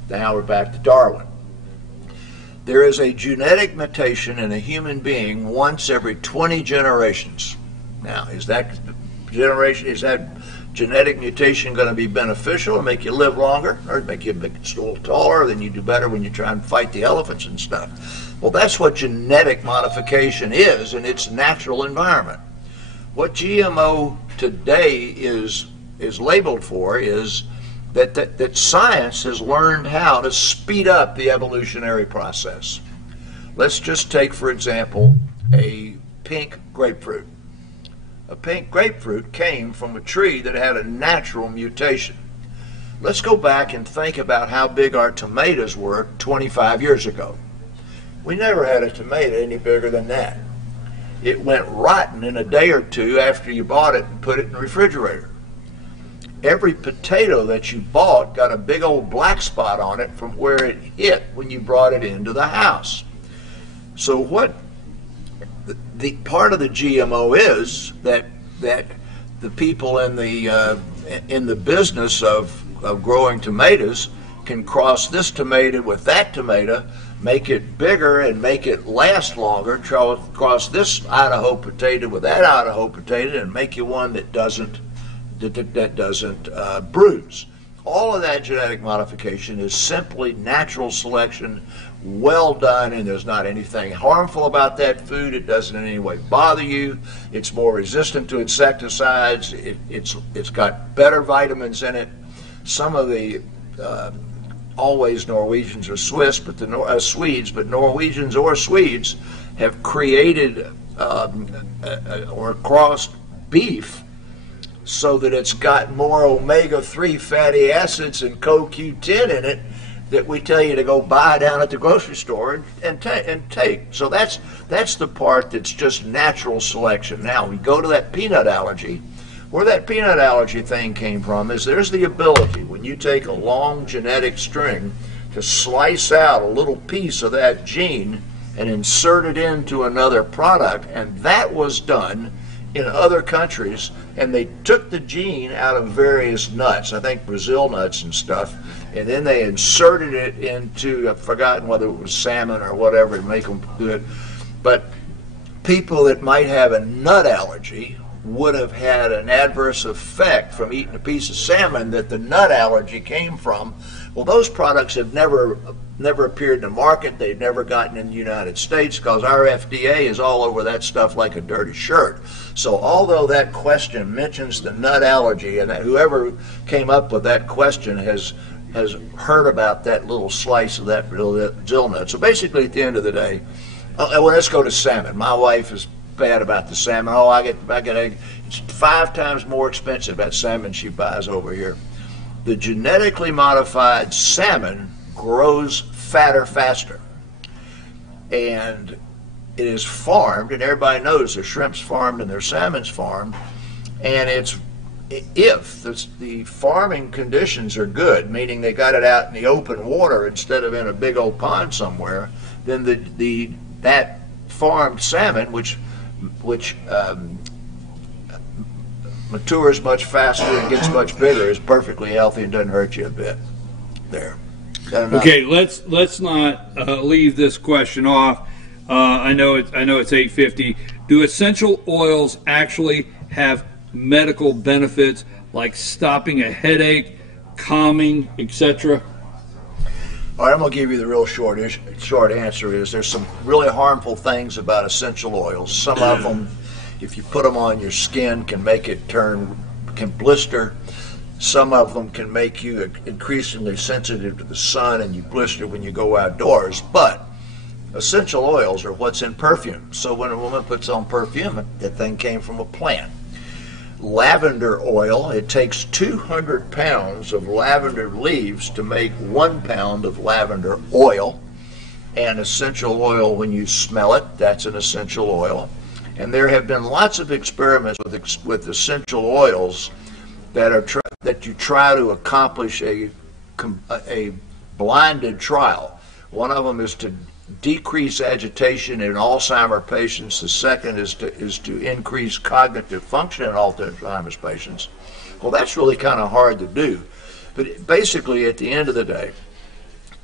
Now we're back to Darwin. There is a genetic mutation in a human being once every 20 generations. Now, is that genetic mutation going to be beneficial and make you live longer, or make you a little taller, then you do better when you try and fight the elephants and stuff? Well, that's what genetic modification is in its natural environment. What GMO today is labeled for is that science has learned how to speed up the evolutionary process. Let's just take, for example, a pink grapefruit. A pink grapefruit came from a tree that had a natural mutation. Let's go back and think about how big our tomatoes were 25 years ago. We never had a tomato any bigger than that. It went rotten in a day or two after you bought it and put it in the refrigerator. every potato that you bought got a big old black spot on it from where it hit when you brought it into the house. So what the part of the GMO is that the people in the business of growing tomatoes can cross this tomato with that tomato, make it bigger and make it last longer, cross this Idaho potato with that Idaho potato and make you one that doesn't bruise. All of that genetic modification is simply natural selection, well done, and there's not anything harmful about that food. It doesn't in any way bother you. It's more resistant to insecticides. It's got better vitamins in it. Some of the always Norwegians or Swiss, but Swedes, but Norwegians or Swedes have created or crossed beef so that it's got more omega-3 fatty acids and CoQ10 in it that we tell you to go buy down at the grocery store and take. So that's the part that's just natural selection. Now we go to that peanut allergy. Where that peanut allergy thing came from is there's the ability, when you take a long genetic string, to slice out a little piece of that gene and insert it into another product, and that was done in other countries, and they took the gene out of various nuts, I think Brazil nuts and stuff, and then they inserted it into, I've forgotten whether it was salmon or whatever to make them good, but people that might have a nut allergy would have had an adverse effect from eating a piece of salmon that the nut allergy came from. Well, those products have never appeared in the market. They've never gotten in the United States because our FDA is all over that stuff like a dirty shirt. So although that question mentions the nut allergy, and that whoever came up with that question has heard about that little slice of that Brazil nut. So basically at the end of the day, well, let's go to salmon. My wife is bad about the salmon. Oh, I get it's 5 times more expensive, that salmon she buys over here. The genetically modified salmon grows fatter faster, and it is farmed, and everybody knows their shrimp's farmed and their salmon's farmed, and it's if the farming conditions are good, meaning they got it out in the open water instead of in a big old pond somewhere, then that farmed salmon, which matures much faster and gets much bigger, is perfectly healthy and doesn't hurt you a bit. There. Okay, let's not leave this question off. I know it's 8:50. Do essential oils actually have medical benefits like stopping a headache, calming, etc.? All right, I'm going to give you the real short answer is there's some really harmful things about essential oils. Some of them, if you put them on your skin, can make it can blister. Some of them can make you increasingly sensitive to the sun and you blister when you go outdoors. But essential oils are what's in perfume. So when a woman puts on perfume, that thing came from a plant. Lavender oil, it takes 200 pounds of lavender leaves to make 1 pound of lavender oil. And essential oil, when you smell it, that's an essential oil. And there have been lots of experiments with essential oils that you try to accomplish a blinded trial. One of them is to decrease agitation in Alzheimer's patients. The second is to increase cognitive function in Alzheimer's patients. Well, that's really kind of hard to do. But basically, at the end of the day,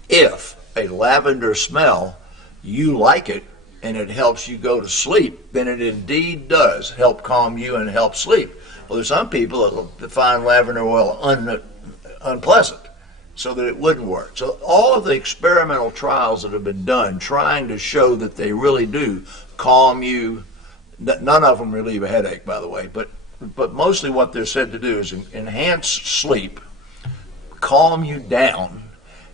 if a lavender smell, you like it, and it helps you go to sleep, then it indeed does help calm you and help sleep. Well, there's some people that find lavender oil unpleasant, so that it wouldn't work. So all of the experimental trials that have been done trying to show that they really do calm you, none of them relieve a headache, by the way, but mostly what they're said to do is enhance sleep, calm you down.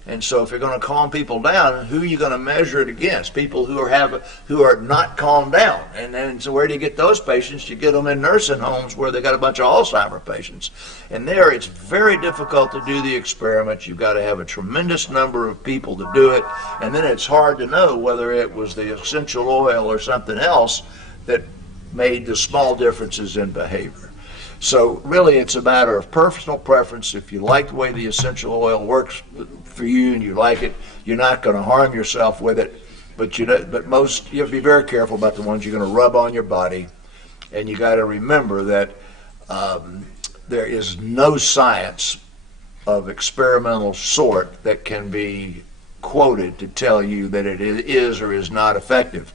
And so if you're going to calm people down, who are you going to measure it against? People who are not calmed down. And then so where do you get those patients? You get them in nursing homes where they got a bunch of Alzheimer's patients. And there it's very difficult to do the experiment. You've got to have a tremendous number of people to do it. And then it's hard to know whether it was the essential oil or something else that made the small differences in behavior. So really, it's a matter of personal preference. If you like the way the essential oil works for you and you like it, you're not going to harm yourself with it. But you have to be very careful about the ones you're going to rub on your body. And you got to remember that there is no science of experimental sort that can be quoted to tell you that it is or is not effective.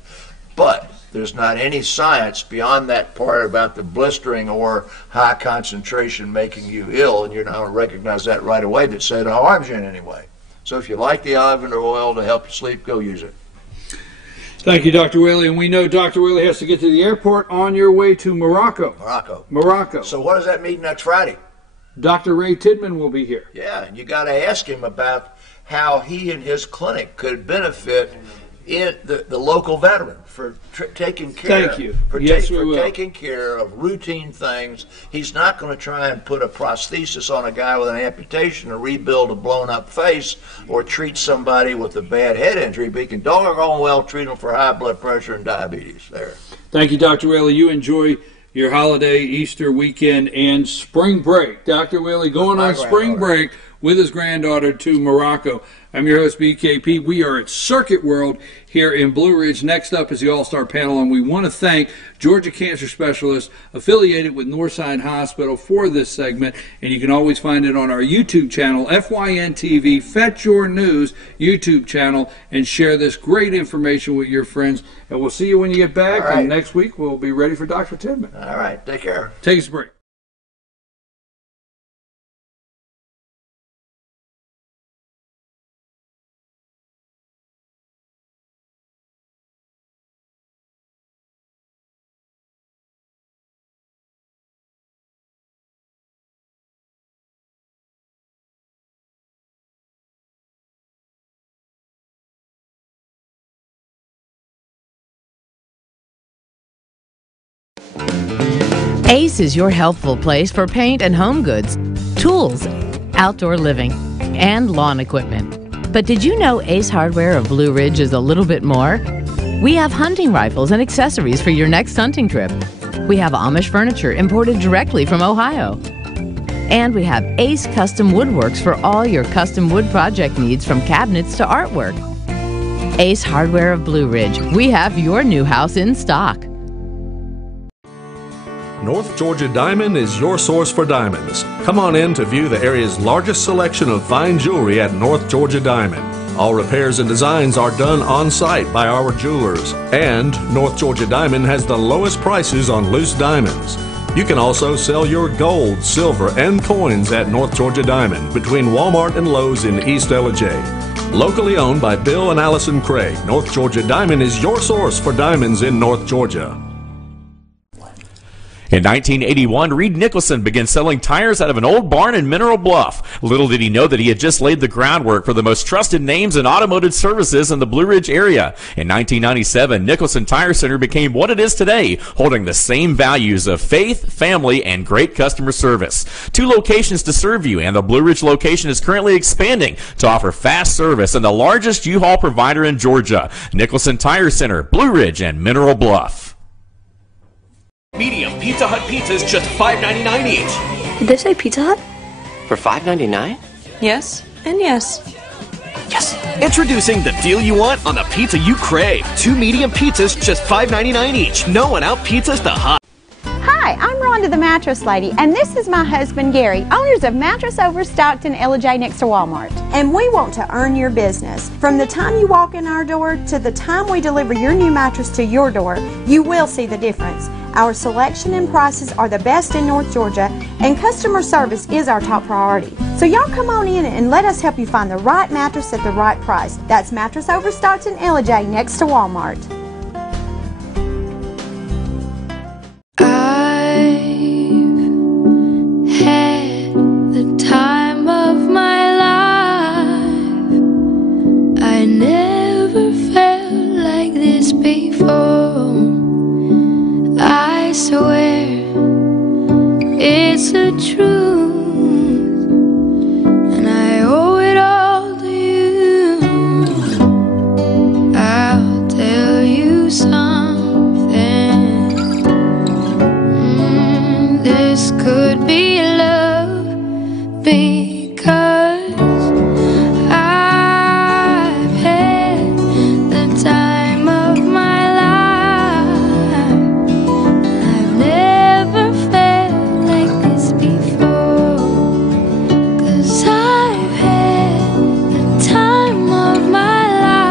But there's not any science beyond that part about the blistering or high concentration making you ill, and you're not going to recognize that right away, that said it harms you in any way. So if you like the lavender oil to help you sleep, go use it. Thank you, Dr. Whaley. And we know Dr. Whaley has to get to the airport on your way to Morocco. Morocco. So what does that mean next Friday? Dr. Ray Tidman will be here. Yeah, and you got to ask him about how he and his clinic could benefit in the local veteran for taking care. Thank you. For taking care of routine things. He's not going to try and put a prosthesis on a guy with an amputation or rebuild a blown up face or treat somebody with a bad head injury, but he can doggone well treat them for high blood pressure and diabetes. There. Thank you, Dr. Whaley. You enjoy your holiday, Easter weekend, and spring break. Dr. Whaley going on spring break with his granddaughter to Morocco. I'm your host, BKP. We are at Circuit World here in Blue Ridge. Next up is the All-Star Panel, and we want to thank Georgia Cancer Specialists affiliated with Northside Hospital for this segment, and you can always find it on our YouTube channel, FYN TV, Fetch Your News YouTube channel, and share this great information with your friends. And we'll see you when you get back, and next week we'll be ready for Dr. Tidman. All right, take care. Take us a break. Ace is your healthful place for paint and home goods, tools, outdoor living, and lawn equipment. But did you know Ace Hardware of Blue Ridge is a little bit more? We have hunting rifles and accessories for your next hunting trip. We have Amish furniture imported directly from Ohio. And we have Ace Custom Woodworks for all your custom wood project needs, from cabinets to artwork. Ace Hardware of Blue Ridge. We have your new house in stock. North Georgia Diamond is your source for diamonds. Come on in to view the area's largest selection of fine jewelry at North Georgia Diamond. All repairs and designs are done on site by our jewelers. And North Georgia Diamond has the lowest prices on loose diamonds. You can also sell your gold, silver, and coins at North Georgia Diamond between Walmart and Lowe's in East Ellijay. Locally owned by Bill and Allison Craig, North Georgia Diamond is your source for diamonds in North Georgia. In 1981, Reed Nicholson began selling tires out of an old barn in Mineral Bluff. Little did he know that he had just laid the groundwork for the most trusted names in automotive services in the Blue Ridge area. In 1997, Nicholson Tire Center became what it is today, holding the same values of faith, family, and great customer service. 2 locations to serve you, and the Blue Ridge location is currently expanding to offer fast service and the largest U-Haul provider in Georgia. Nicholson Tire Center, Blue Ridge, and Mineral Bluff. Medium Pizza Hut pizzas, just $5.99 each. Did they say Pizza Hut? For $5.99? Yes, and yes. Yes! Introducing the deal you want on the pizza you crave. 2 medium pizzas, just $5.99 each. No one out pizzas the hot. Hi, I'm Rhonda the Mattress Lady, and this is my husband Gary, owners of Mattress Overstocked in Ellijay next to Walmart. And we want to earn your business. From the time you walk in our door to the time we deliver your new mattress to your door, you will see the difference. Our selection and prices are the best in North Georgia, and customer service is our top priority. So y'all come on in and let us help you find the right mattress at the right price. That's Mattress Overstocked in Ellijay next to Walmart. Had the time of my life. I never felt like this before. I swear it's the truth, and I owe it all to you. I'll tell you something. This could be love, because I've had the time of my life. I've never felt like this before, 'cause I've had the time of my life.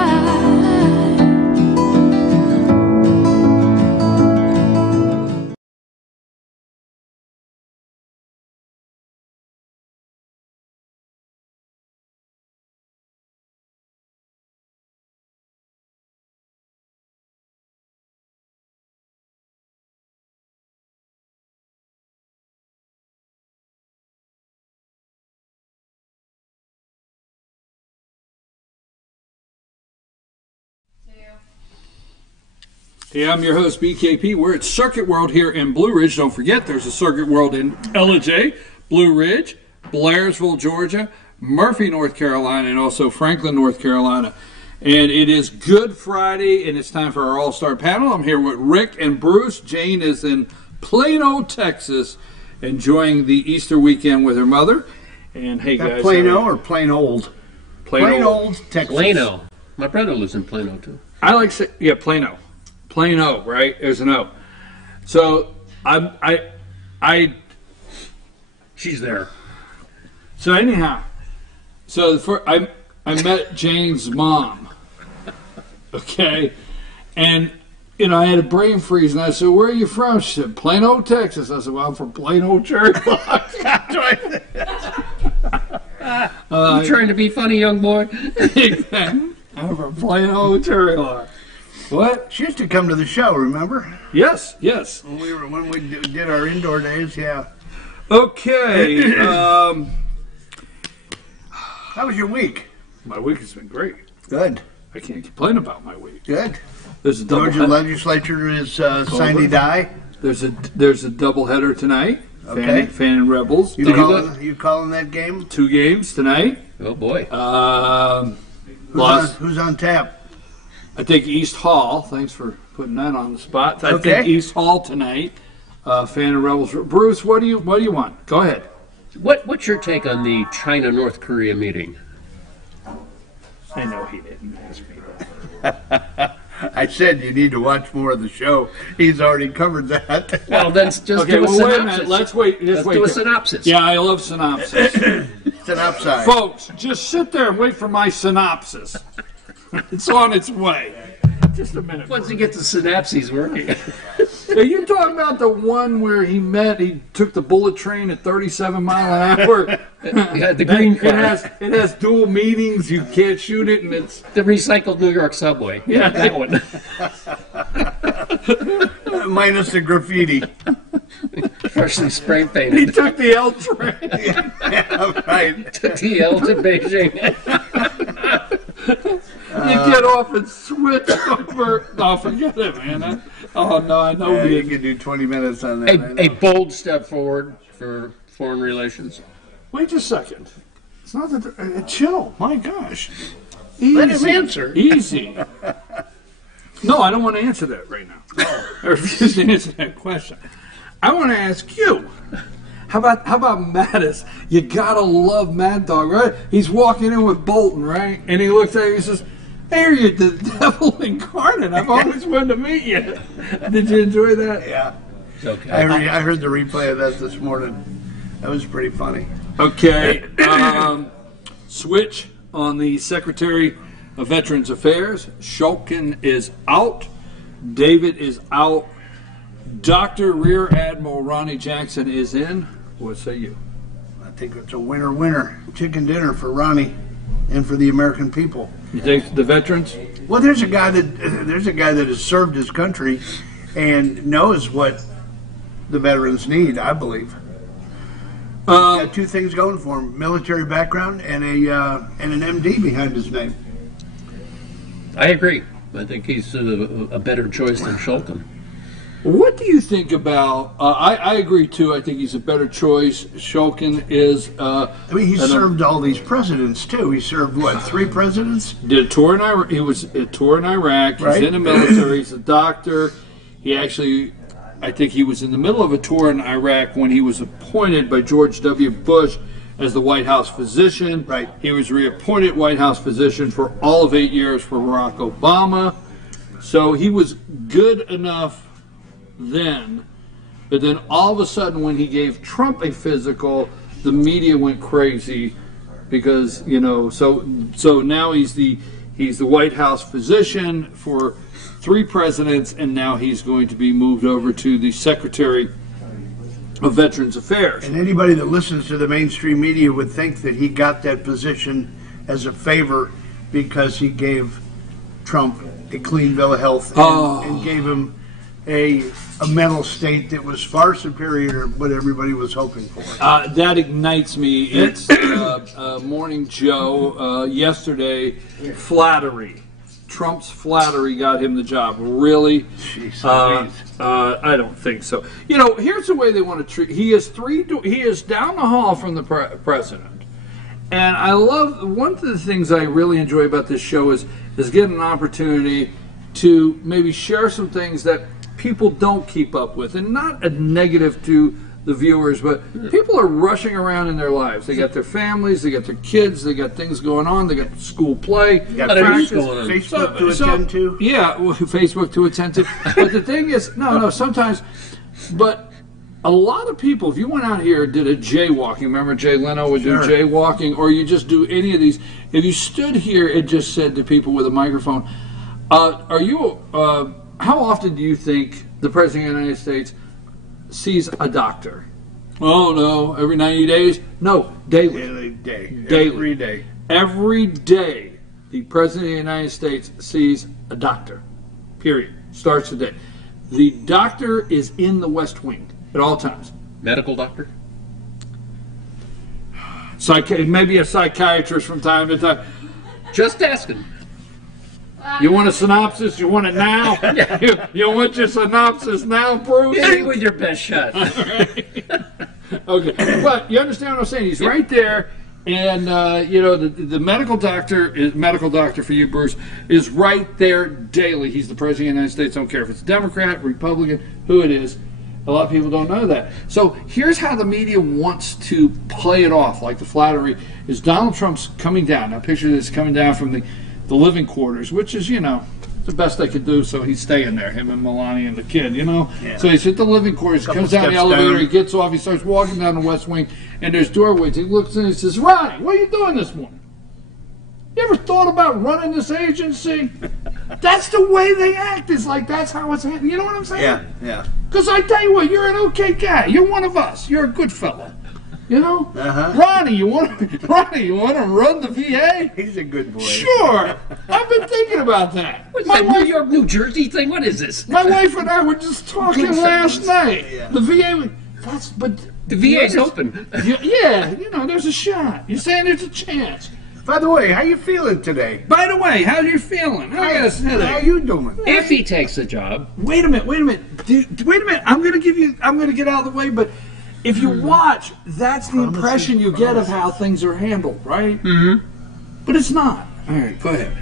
Hey, I'm your host, BKP. We're at Circuit World here in Blue Ridge. Don't forget, there's a Circuit World in Ellijay, Blue Ridge, Blairsville, Georgia, Murphy, North Carolina, and also Franklin, North Carolina. And it is Good Friday, and it's time for our All-Star panel. I'm here with Rick and Bruce. Jane is in Plano, Texas, enjoying the Easter weekend with her mother. And hey, guys. Plano or plain old? Plain old Texas. Plano. My brother lives in Plano, too. I like to say, yeah, Plano. Plano, right? There's an O. So she's there. So anyhow, I met Jane's mom. Okay, and I had a brain freeze, and I said, "Where are you from?" She said, "Plano, Texas." I said, "Well, I'm from Plano, Cherry Block." You trying to be funny, young boy? I'm from Plano, Cherry Block. What? She used to come to the show, remember? Yes, yes. When we did our indoor days, yeah. Okay. How was your week? My week has been great. Good. I can't complain about my week. Good. There's a double Georgia legislature is sine die. There's a doubleheader tonight. Okay. Fan and Rebels. You calling that game? 2 games tonight. Oh boy. Who's on tap? I think East Hall. Thanks for putting that on the spot. I Okay. think East Hall tonight. Fan and Rebels. Bruce, what do you want? Go ahead. What's your take on the China-North Korea meeting? I know he didn't ask me that. I said you need to watch more of the show. He's already covered that. Well, then just Okay, do a well, wait a synopsis. minute. Let's wait. Let's do a synopsis. Yeah, I love synopsis. Synopsis. Folks, just sit there and wait for my synopsis. It's on its way. Just a minute. Once you get the synapses working. Are you talking about the one where he took the bullet train at 37 mile an hour? Yeah, the green car. It has dual meanings. You can't shoot it, and it's The recycled New York subway. Yeah. That one. Minus the graffiti. Freshly spray he painted. took the L train. Yeah, right. Took the L to Beijing. You get off and switch over. No, forget it, man. I know Yeah, we you can do 20 minutes on that. I know. A bold step forward for foreign relations. Wait just a second. It's not that. Chill. My gosh. Easy. Let him answer. Easy. No, I don't want to answer that right now. I refuse to answer that question. I want to ask you. How about Mattis? You gotta love Mad Dog, right? He's walking in with Bolton, right? And he looks at him and he says, "Hey, you're the devil incarnate. I've always wanted to meet you." Did you enjoy that? Yeah. It's okay. I heard the replay of that this morning. That was pretty funny. Okay. Switch on the Secretary of Veterans Affairs. Shulkin is out. David is out. Dr. Rear Admiral Ronnie Jackson is in. What say you? I think it's a winner chicken dinner for Ronnie and for the American people. You think the veterans? Well, there's a guy that has served his country and knows what the veterans need, I believe. He's got 2 things going for him: military background and an MD behind his name. I agree. I think he's a better choice than Shulkin. What do you think about? I agree too. I think he's a better choice. Shulkin is. I mean, he served all these presidents too. He served what, 3 presidents? Did a tour in Iraq. He was a tour in Iraq. He's Right. in the military. He's a doctor. He actually I think he was in the middle of a tour in Iraq when he was appointed by George W. Bush as the White House physician. Right. He was reappointed White House physician for all of 8 years for Barack Obama. So he was good enough then. But then all of a sudden when he gave Trump a physical, the media went crazy because, you know, so now he's the White House physician for 3 presidents, and now he's going to be moved over to the Secretary of Veterans Affairs. And anybody that listens to the mainstream media would think that he got that position as a favor because he gave Trump a clean bill of health and gave him a mental state that was far superior to what everybody was hoping for. That ignites me. It's Morning Joe yesterday. Flattery. Trump's flattery got him the job. Really? Jeez, I don't think so. You know, here's the way they want to treat. He is down the hall from the president, and I love one of the things I really enjoy about this show is getting an opportunity to maybe share some things that people don't keep up with, and not a negative to the viewers, but people are rushing around in their lives. They got their families, they got their kids, they got things going on, they got school play, practice, Facebook to attend to. Yeah, Facebook to attend to. But the thing is, sometimes, but a lot of people, if you went out here and did a jaywalking, remember Jay Leno would do jaywalking, or you just do any of these, if you stood here and just said to people with a microphone, how often do you think the President of the United States sees a doctor? Oh, no, every 90 days? No, daily. Every day. Every day, the President of the United States sees a doctor. Period. Starts the day. The doctor is in the West Wing at all times. Medical doctor? Maybe a psychiatrist from time to time. Just asking. You want a synopsis? You want it now? You want your synopsis now, Bruce? Hit it with your best shot. Okay, but you understand what I'm saying? He's right there, and the medical doctor for you, Bruce, is right there daily. He's the President of the United States. I don't care if it's Democrat, Republican, who it is. A lot of people don't know that. So here's how the media wants to play it off, like the flattery, is Donald Trump's coming down. Now picture this coming down from the living quarters, which is, the best they could do, so he's staying there, him and Melania and the kid, Yeah. So he's at the living quarters, comes down the elevator, he gets off, he starts walking down the West Wing, and there's doorways. He looks in and he says, Ronnie, what are you doing this morning? You ever thought about running this agency? That's the way they act. It's like that's how it's happening. You know what I'm saying? Yeah. Because I tell you what, you're an okay guy. You're one of us. You're a good fella. You know? Ronnie, you want to run the VA? He's a good boy. Sure. I've been thinking about that. What's that New York, New Jersey thing? What is this? My wife and I were just talking last night. Yeah. The VA, the VA's open. Yeah, there's a shot. You're saying there's a chance. By the way, how you feeling today? By the way, how you feeling? How you doing? If he takes the job. Wait a minute. Dude, wait a minute. I'm gonna get out of the way, but if you watch, that's the impression you get of how things are handled, right? Mm-hmm. But it's not. All right, go ahead.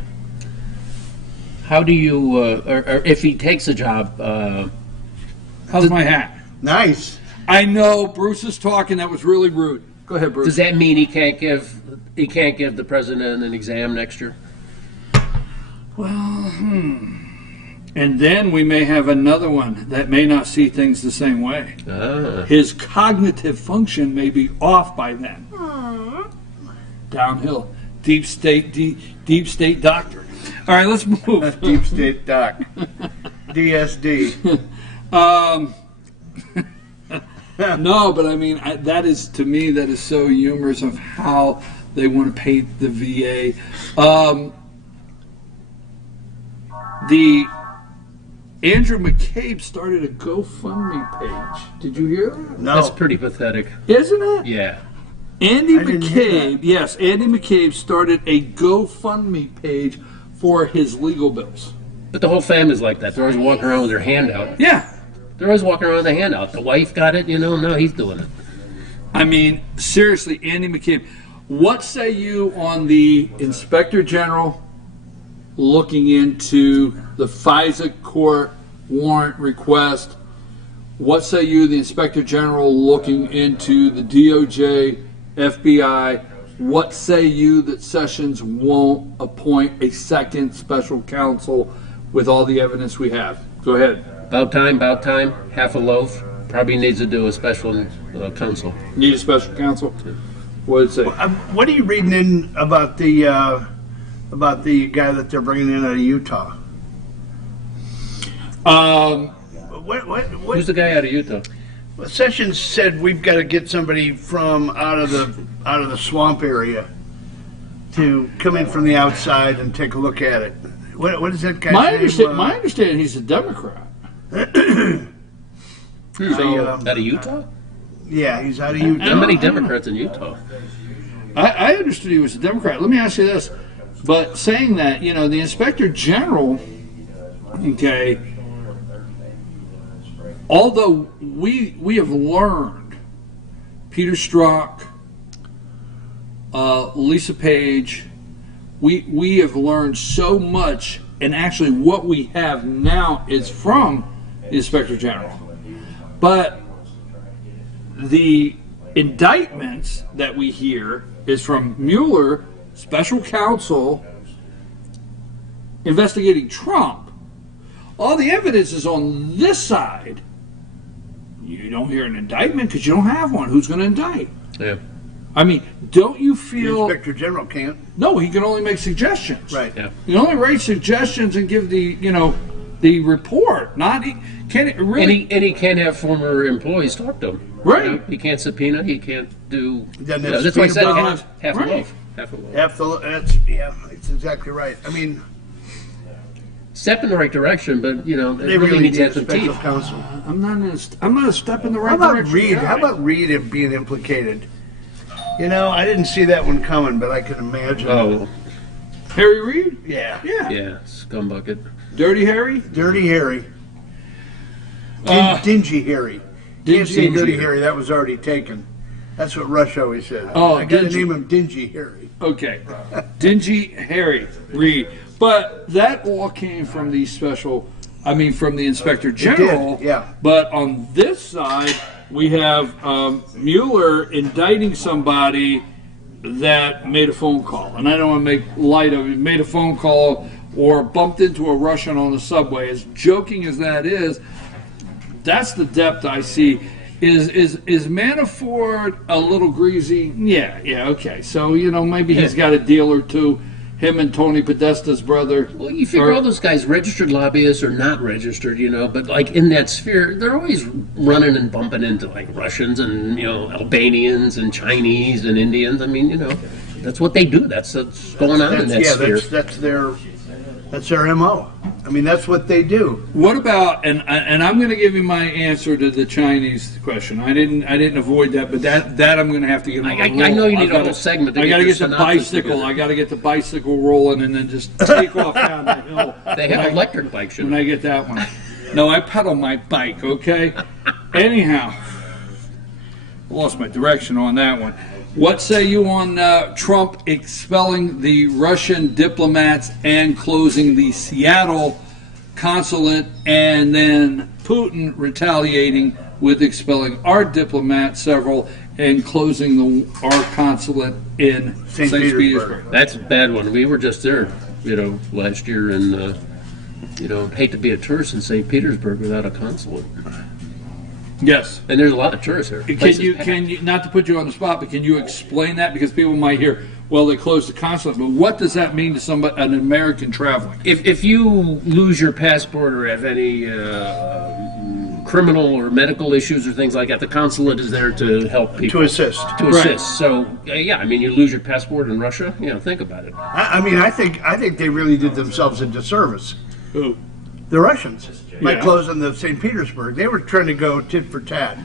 How do you, or if he takes a job, how's my hat? Nice. I know, Bruce is talking. That was really rude. Go ahead, Bruce. Does that mean he can't give the president an exam next year? Well, And then we may have another one that may not see things the same way. His cognitive function may be off by then. Downhill. Deep state doctor. All right, let's move. Deep state doc. DSD. No, but I mean, that is, to me, that is so humorous of how they want to paint the VA. Andrew McCabe started a GoFundMe page. Did you hear that? No. That's pretty pathetic. Isn't it? Yeah. Andy McCabe started a GoFundMe page for his legal bills. But the whole family's like that. They're always walking around with their hand out. Yeah. They're always walking around with their hand out. The wife got it, now he's doing it. I mean, seriously, Andy McCabe, what say you on the Inspector General looking into the FISA court warrant request What say you, the Inspector General looking into the DOJ, FBI? What say you that Sessions won't appoint a second special counsel with all the evidence we have? Go ahead. About time. Half a loaf. Probably needs to do a special counsel. Need a special counsel? What did it say? What are you reading in about the guy that they're bringing in out of Utah? Who's the guy out of Utah? Well, Sessions said we've got to get somebody from out of the swamp area to come in from the outside and take a look at it. What is that guy's name? My understanding, he's a Democrat. Out of Utah? Yeah, he's out of Utah. How many Democrats in Utah? I understood he was a Democrat. Let me ask you this. But saying that, the Inspector General, okay, although we have learned, Peter Strzok, Lisa Page, we have learned so much, and actually what we have now is from the Inspector General. But the indictments that we hear is from Mueller, special counsel, investigating Trump. All the evidence is on this side. You don't hear an indictment because you don't have one. Who's going to indict? Yeah. I mean, don't you feel... The Inspector General can't. No, he can only make suggestions. Right. Yeah. He can only write suggestions and give the report. Not... Can it really... And he can't have former employees talk to him. Right. He can't subpoena. He can't do... That's why I said right. half a loaf. That's exactly right. I mean... Step in the right direction, but they really needs to have some special teeth. counsel. I'm not a step in the right direction. How about Reed being implicated? I didn't see that one coming, but I can imagine. Oh, Harry Reid? Yeah. Yeah, scumbucket. Dirty Harry? Dirty Harry. Dingy Harry. Can't say Dirty Harry. That was already taken. That's what Rush always said. Oh, I got to name him Dingy Harry. Okay. Dingy Harry Reid. But that all came from the from the Inspector General. Yeah. But on this side, we have Mueller indicting somebody that made a phone call. And I don't want to make light of it. Made a phone call or bumped into a Russian on the subway. As joking as that is, that's the depth I see. Is Manafort a little greasy? Yeah, okay. So, maybe he's got a deal or two. Him and Tony Podesta's brother. Well, you figure all those guys, registered lobbyists or not registered, but like in that sphere, they're always running and bumping into like Russians and Albanians and Chinese and Indians. I mean, that's what they do. That's what's going on in that sphere. That's their MO. I mean, that's what they do. What about and I'm going to give you my answer to the Chinese question. I didn't avoid that, but that I'm going to have to get. I know you need a whole segment. I got to get the bicycle. I got to get the bicycle rolling and then just take off down the hill. They have electric bikes. When I get that one. No, I pedal my bike. Okay. Anyhow, I lost my direction on that one. What say you on Trump expelling the Russian diplomats and closing the Seattle consulate, and then Putin retaliating with expelling our diplomats, several, and closing our consulate in St. Petersburg? That's a bad one. We were just there, last year, and hate to be a tourist in St. Petersburg without a consulate. Yes, and there's a lot of tourists here. Can you not to put you on the spot, but can you explain that, because people might hear, well, they closed the consulate, but what does that mean to an American traveling? If you lose your passport or have any criminal or medical issues or things like that, the consulate is there to help people. To assist. Right. So you lose your passport in Russia. Think about it. I think they really did themselves a disservice. Who? The Russians. By closing the St. Petersburg. They were trying to go tit for tat.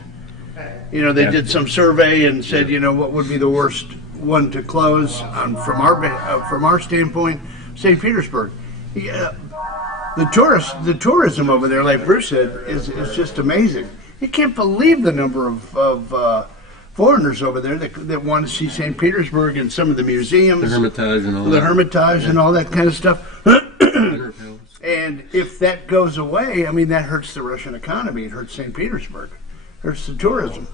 They did some survey and said, what would be the worst one to close from our standpoint, St. Petersburg. The tourism over there, like Bruce said, is just amazing. You can't believe the number of foreigners over there that want to see St. Petersburg and some of the museums. The Hermitage and all that. The Hermitage and all that kind of stuff. And if that goes away, I mean, that hurts the Russian economy. It hurts St. Petersburg. It hurts the tourism.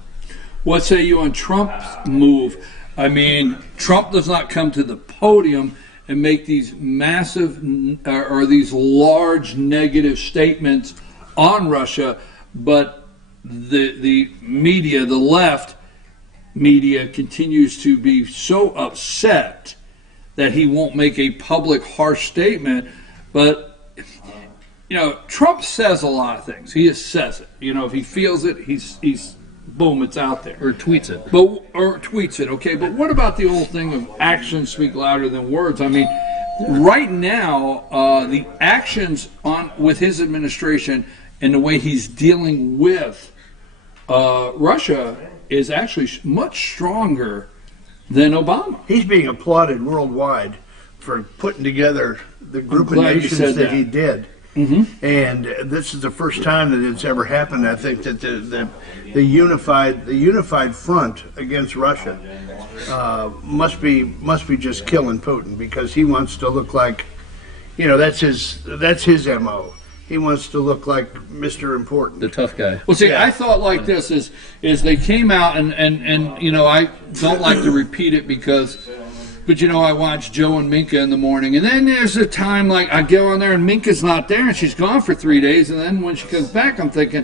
What say you on Trump's move? I mean, Trump does not come to the podium and make these massive or these large negative statements on Russia, but the media, the left media, continues to be so upset that he won't make a public harsh statement. But, you know, Trump says a lot of things. He just says it. You know, if he feels it, he's boom, it's out there. Or tweets it. Or tweets it, okay. But what about the old thing of actions speak louder than words? I mean, right now, the actions with his administration and the way he's dealing with Russia is actually much stronger than Obama. He's being applauded worldwide for putting together the group of nations that he did. Mm-hmm. And this is the first time that it's ever happened. I think that the unified front against Russia must be just killing Putin, because he wants to look like, you know, that's his MO. He wants to look like Mr. Important, the tough guy. Well, see, I thought like this is they came out and you know, I don't like to repeat it because. But, you know, I watch Joe and Minka in the morning, and then there's a time, like, I go on there, and Minka's not there, and she's gone for 3 days, and then when she comes back, I'm thinking,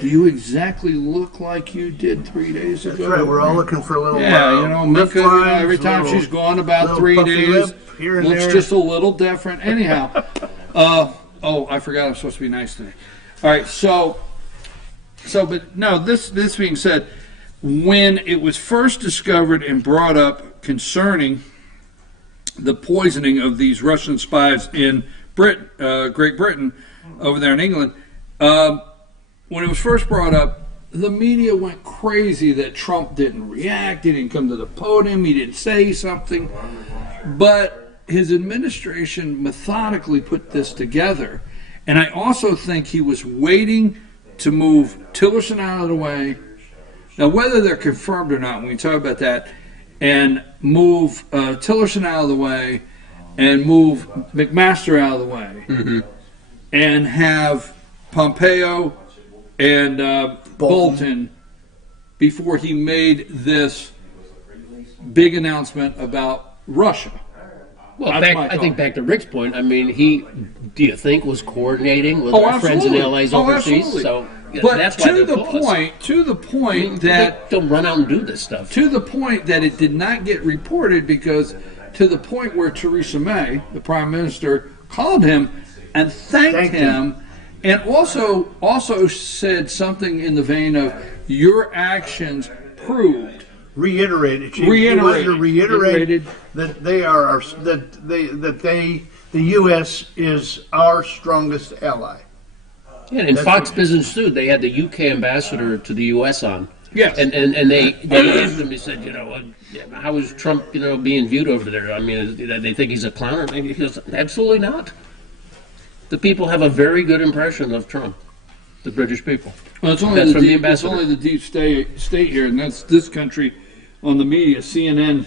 do you exactly look like you did 3 days ago? That's right, we're all looking for a little you know, Minka, you know, every time she's gone about 3 days, looks just a little different. Anyhow, oh, I forgot I'm supposed to be nice today. All right, but no, this being said, when it was first discovered and brought up concerning the poisoning of these Russian spies in Great Britain, over there in England, when it was first brought up, the media went crazy that Trump didn't react, he didn't come to the podium, he didn't say something. But his administration methodically put this together. And I also think he was waiting to move Tillerson out of the way. Now, whether they're confirmed or not, when we talk about that, and move Tillerson out of the way, and move McMaster out of the way, mm-hmm. and have Pompeo and Bolton before he made this big announcement about Russia. Well, I think back to Rick's point, I mean, do you think was coordinating with our friends and allies overseas? Absolutely. So but that's why to the point that don't run out and do this stuff. To the point that it did not get reported, because to the point where Theresa May, the Prime Minister, called him and thanked him, and also said something in the vein of, your actions proved. Reiterated that the U.S. is our strongest ally. Yeah, in Fox Business News, they had the UK ambassador to the U.S. on. Yes. And they asked him, he said, you know, how is Trump, you know, being viewed over there? I mean, they think he's a clown? I mean, he goes, absolutely not. The people have a very good impression of Trump, the British people. Well, it's only the deep state here, and that's this country on the media, CNN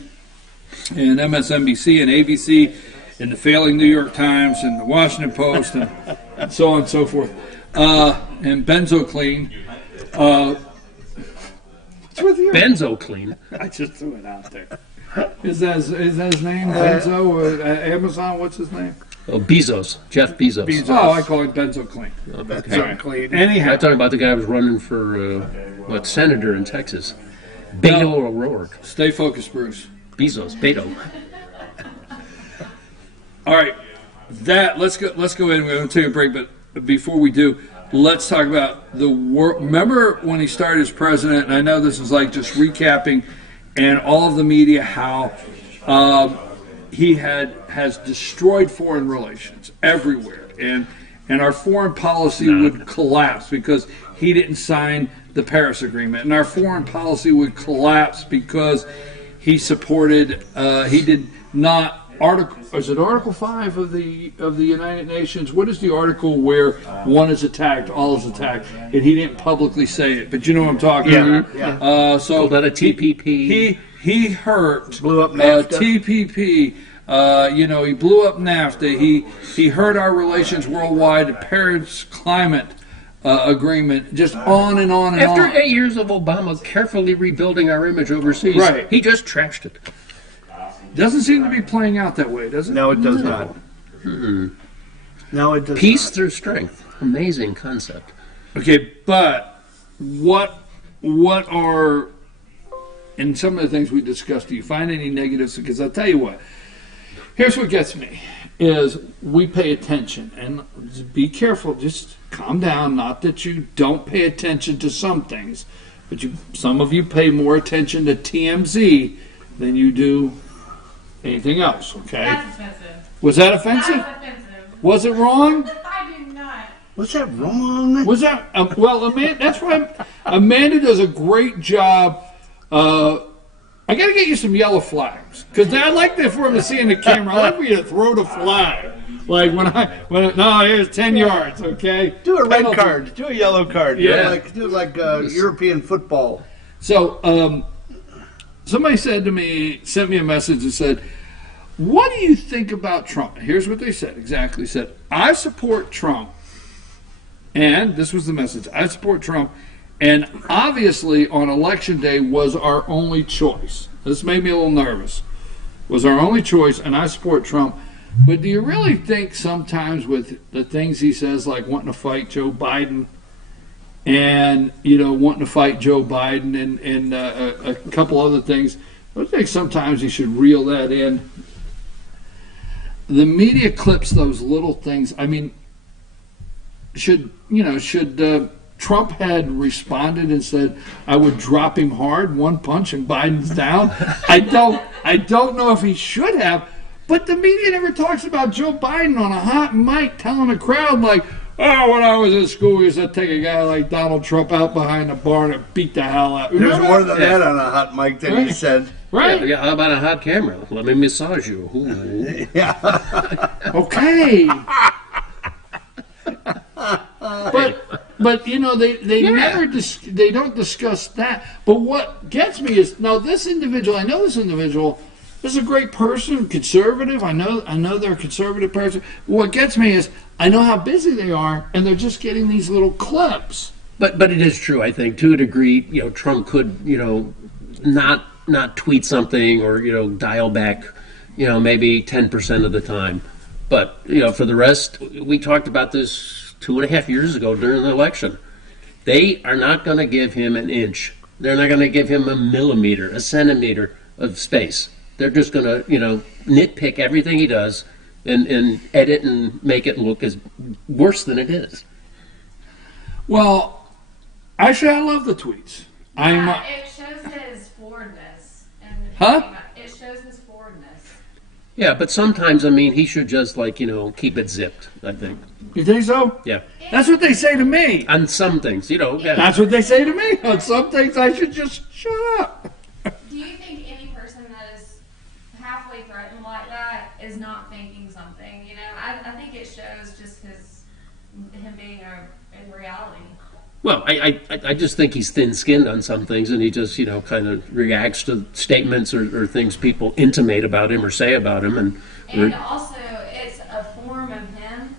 and MSNBC and ABC and the failing New York Times and the Washington Post and so on and so forth. And BenzoClean. What's with you? BenzoClean? I just threw it out there. Is that his name? Benzo? Amazon? What's his name? Oh, Bezos. Jeff Bezos. Oh, I call him BenzoClean. BenzoClean. Anyhow. I'm talking about the guy who was running for, senator in Texas. Beto O'Rourke. Stay focused, Bruce. Bezos. Beto. All right. Let's go in. We're going to take a break, but before we do, let's talk about the war. Remember when he started as president, and I know this is like just recapping, and all of the media, how he has destroyed foreign relations everywhere, and our foreign policy would collapse because he didn't sign the Paris Agreement, and our foreign policy would collapse because he supported. He did not. Is it Article 5 of the United Nations? What is the article where one is attacked, all is attacked, and he didn't publicly say it, but you know what I'm talking about. Yeah. So that a TPP. He hurt blew up NAFTA. TPP He blew up NAFTA. He hurt our relations worldwide. The Paris Climate Agreement. Just on and on and on. After 8 years of Obama carefully rebuilding our image overseas, Right. he just trashed it. Doesn't seem to be playing out that way, does it? No, it does not. No, it does Peace not. through strength. Amazing concept. Okay, but what are, in some of the things we discussed, do you find any negatives? Because I'll tell you what, here's what gets me, is we pay attention. And be careful, just calm down. Not that you don't pay attention to some things, but some of you pay more attention to TMZ than you do anything else, okay? That's offensive. Was that offensive? That's offensive. Was it wrong? I do not. Was that wrong? Was that well? Amanda, that's why Amanda does a great job. I got to get you some yellow flags because I like that for him to see in the camera. I like for you to throw the flag, like no, here's 10 yards. Okay, Do a red Penalty. card. Do a yellow card. Yeah. Do it like European football. So somebody sent me a message and said, "What do you think about Trump?" Here's what they said. Exactly said, "I support Trump." And this was the message. I support Trump. And obviously on election day was our only choice. This made me a little nervous. Was our only choice, and I support Trump. But do you really think sometimes with the things he says, like wanting to fight Joe Biden and, wanting to fight Joe Biden and a couple other things, I think sometimes he should reel that in. The media clips those little things. I mean, should Trump had responded and said, "I would drop him hard, one punch, and Biden's down"? I don't know if he should have, but the media never talks about Joe Biden on a hot mic telling a crowd like, "Oh, when I was at school, we used to take a guy like Donald Trump out behind the barn and beat the hell out." There's more than that on a hot mic that he said. Right? Yeah, how about a hot camera? Let me massage you. Ooh. Yeah. Okay. But they don't discuss that. But what gets me is now this individual. I know this individual. This is a great person, conservative. I know they're a conservative person. What gets me is I know how busy they are, and they're just getting these little clips. But it is true, I think, to a degree. Trump could not tweet something or dial back, maybe 10% of the time. But for the rest, we talked about this 2.5 years ago during the election. They are not going to give him an inch. They're not going to give him a millimeter, a centimeter of space. They're just going to, nitpick everything he does and edit and make it look as worse than it is. Well, actually, I love the tweets. It shows his forwardness. It shows his forwardness. Yeah, but sometimes, he should just, keep it zipped, I think. You think so? Yeah. That's what they say to me. On some things, yeah. That's what they say to me. On some things, I should just shut up. Do you think any person that is halfway threatened like that is not thinking something? I think it shows just him being in reality. Well, I just think he's thin-skinned on some things, and he just, kind of reacts to statements or things people intimate about him or say about him. And also, it's a form of him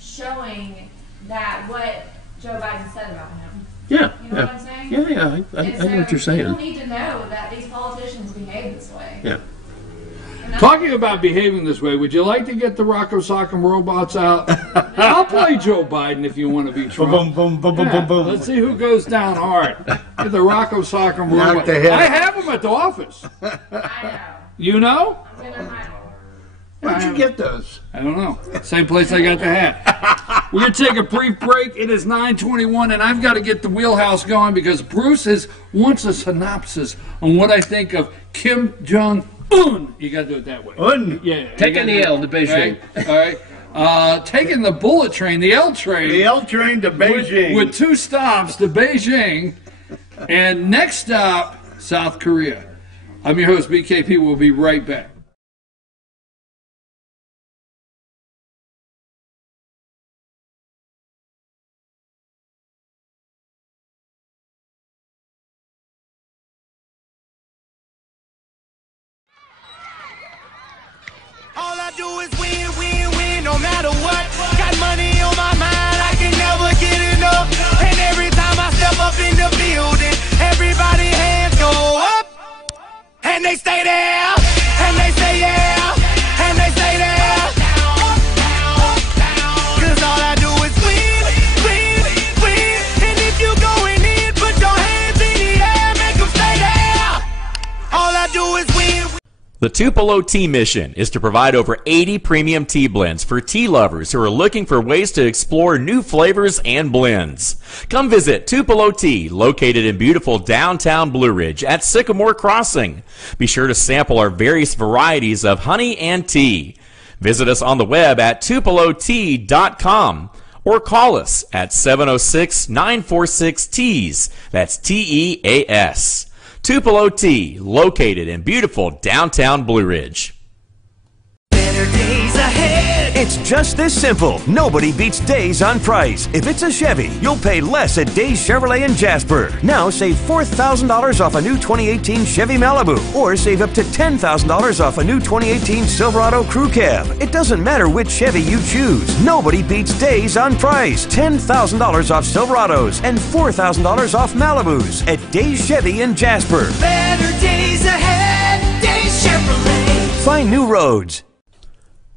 showing that what Joe Biden said about him. Yeah. You know what I'm saying? Yeah, I know what you're saying. People need to know that these politicians behave this way. Yeah. Talking about behaving this way, would you like to get the Rocco Sock'em robots out? I'll play Joe Biden if you want to be Trump. Boom, boom, boom, boom, boom, boom. Let's see who goes down hard. Get the Rocco Sock'em robots. I have them at the office. I know. You know? Where'd you get those? I don't know. Same place I got the hat. We're going to take a brief break. It is 9:21, and I've got to get the wheelhouse going because Bruce wants a synopsis on what I think of Kim Jong-un. You got to do it that way. Yeah. Taking the L to Beijing. All right. Taking the bullet train, the L train. The L train to Beijing. With 2 stops to Beijing. And next stop, South Korea. I'm your host, BKP. We'll be right back. The Tupelo Tea mission is to provide over 80 premium tea blends for tea lovers who are looking for ways to explore new flavors and blends. Come visit Tupelo Tea, located in beautiful downtown Blue Ridge at Sycamore Crossing. Be sure to sample our various varieties of honey and tea. Visit us on the web at tupelotea.com or call us at 706-946-TEAS. That's TEAS. Tupelo Tea, located in beautiful downtown Blue Ridge. Better days ahead. It's just this simple. Nobody beats Days on price. If it's a Chevy, you'll pay less at Days Chevrolet in Jasper. Now save $4,000 off a new 2018 Chevy Malibu, or save up to $10,000 off a new 2018 Silverado Crew Cab. It doesn't matter which Chevy you choose. Nobody beats Days on price. $10,000 off Silverados and $4,000 off Malibus at Days Chevy in Jasper. Better days ahead. Days Chevrolet. Find new roads.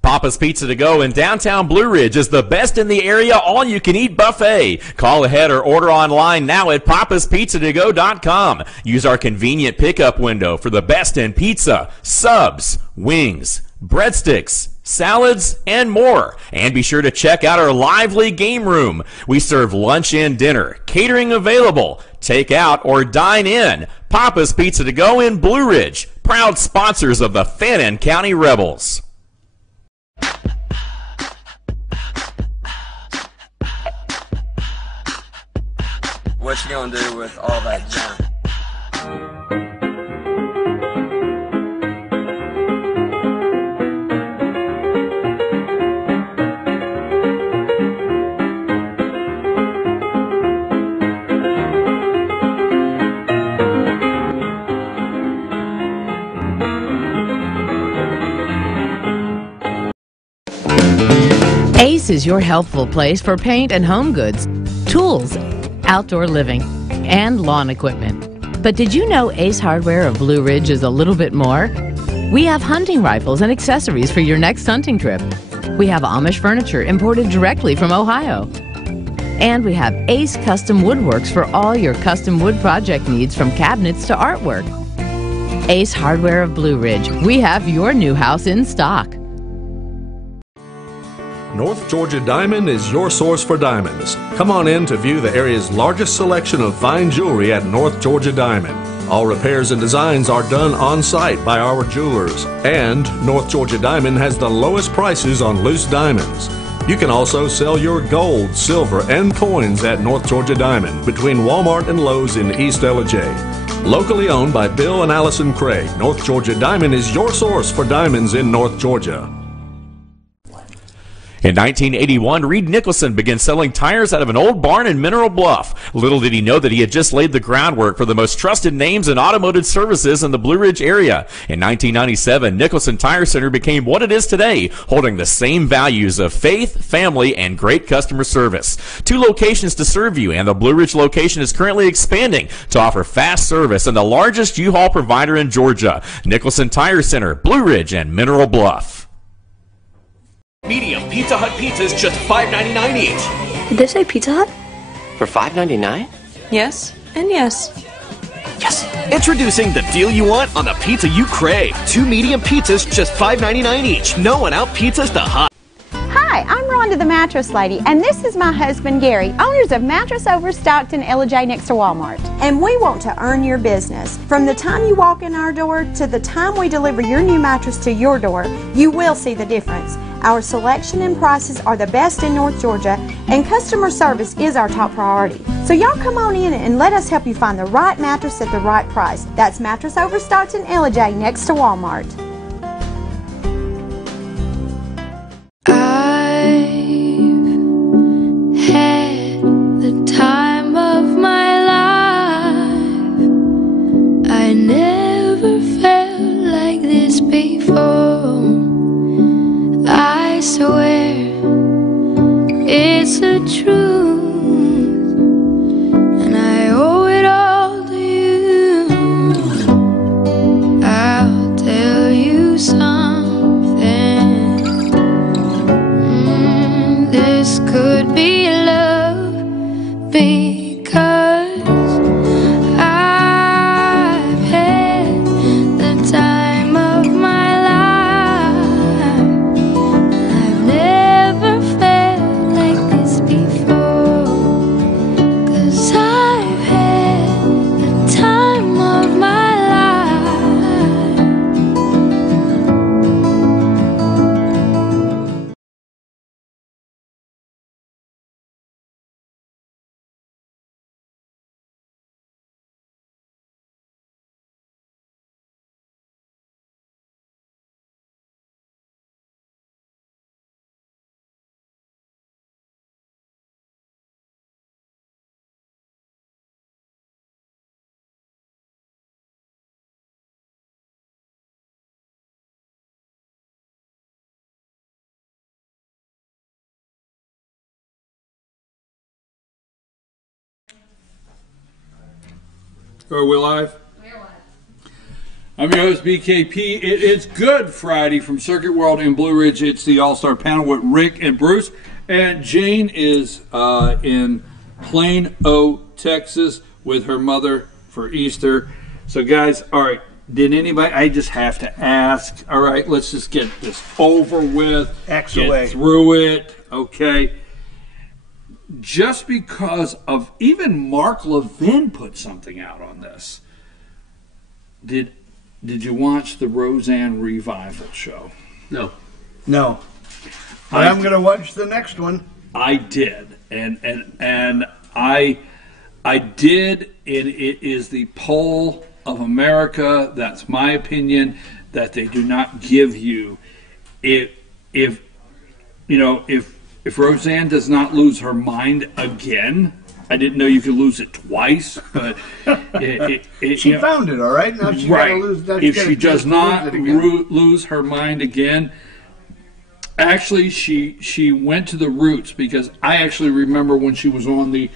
Papa's Pizza to Go in downtown Blue Ridge is the best in the area all-you-can-eat buffet. Call ahead or order online now at papaspizzatogo.com. Use our convenient pickup window for the best in pizza, subs, wings, breadsticks, salads, and more. And be sure to check out our lively game room. We serve lunch and dinner, catering available, take out or dine in. Papa's Pizza to Go in Blue Ridge, proud sponsors of the Fannin County Rebels. What you gonna do with all that junk? Ace is your healthful place for paint and home goods, tools, outdoor living, and lawn equipment. But did you know Ace Hardware of Blue Ridge is a little bit more? We have hunting rifles and accessories for your next hunting trip. We have Amish furniture imported directly from Ohio. And we have Ace Custom Woodworks for all your custom wood project needs, from cabinets to artwork. Ace Hardware of Blue Ridge. We have your new house in stock. North Georgia Diamond is your source for diamonds. Come on in to view the area's largest selection of fine jewelry at North Georgia Diamond. All repairs and designs are done on site by our jewelers. And North Georgia Diamond has the lowest prices on loose diamonds. You can also sell your gold, silver, and coins at North Georgia Diamond between Walmart and Lowe's in East Ellijay. Locally owned by Bill and Allison Craig, North Georgia Diamond is your source for diamonds in North Georgia. In 1981, Reed Nicholson began selling tires out of an old barn in Mineral Bluff. Little did he know that he had just laid the groundwork for the most trusted names in automotive services in the Blue Ridge area. In 1997, Nicholson Tire Center became what it is today, holding the same values of faith, family, and great customer service. 2 locations to serve you, and the Blue Ridge location is currently expanding to offer fast service and the largest U-Haul provider in Georgia. Nicholson Tire Center, Blue Ridge, and Mineral Bluff. Medium Pizza Hut pizzas just $5.99 each. Did they say Pizza Hut? For $5.99? Yes, and yes. Yes! Introducing the deal you want on the pizza you crave. 2 medium pizzas just $5.99 each. No one out pizzas the hot. Hi, I'm Rhonda the Mattress Lady, and this is my husband Gary, owners of Mattress Overstocked in Ellijay next to Walmart. And we want to earn your business. From the time you walk in our door to the time we deliver your new mattress to your door, you will see the difference. Our selection and prices are the best in North Georgia, and customer service is our top priority. So y'all come on in and let us help you find the right mattress at the right price. That's Mattress Overstocked in Ellijay next to Walmart. Had the time of my life. I never felt like this before. I swear it's the truth, and I owe it all to you. I'll tell you Are we live? I'm your host, BKP. It is Good Friday from Circuit World in Blue Ridge. It's the All-Star Panel with Rick and Bruce. And Jane is in Plano, Texas with her mother for Easter. So, guys, all right, did anybody, I just have to ask, all right, let's just get this over with. Axe get away. Through it, okay? Just because of, even Mark Levin put something out on this. Did you watch the Roseanne Revival show? No. No. But I'm going to watch the next one. I did, and I did, and it is the poll of America. That's my opinion, that they do not give you. If Roseanne does not lose her mind again, I didn't know you could lose it twice, but she found it, all right. Now she right. gotta lose. If she does not lose her mind again, actually, she went to the roots, because I actually remember when she was on the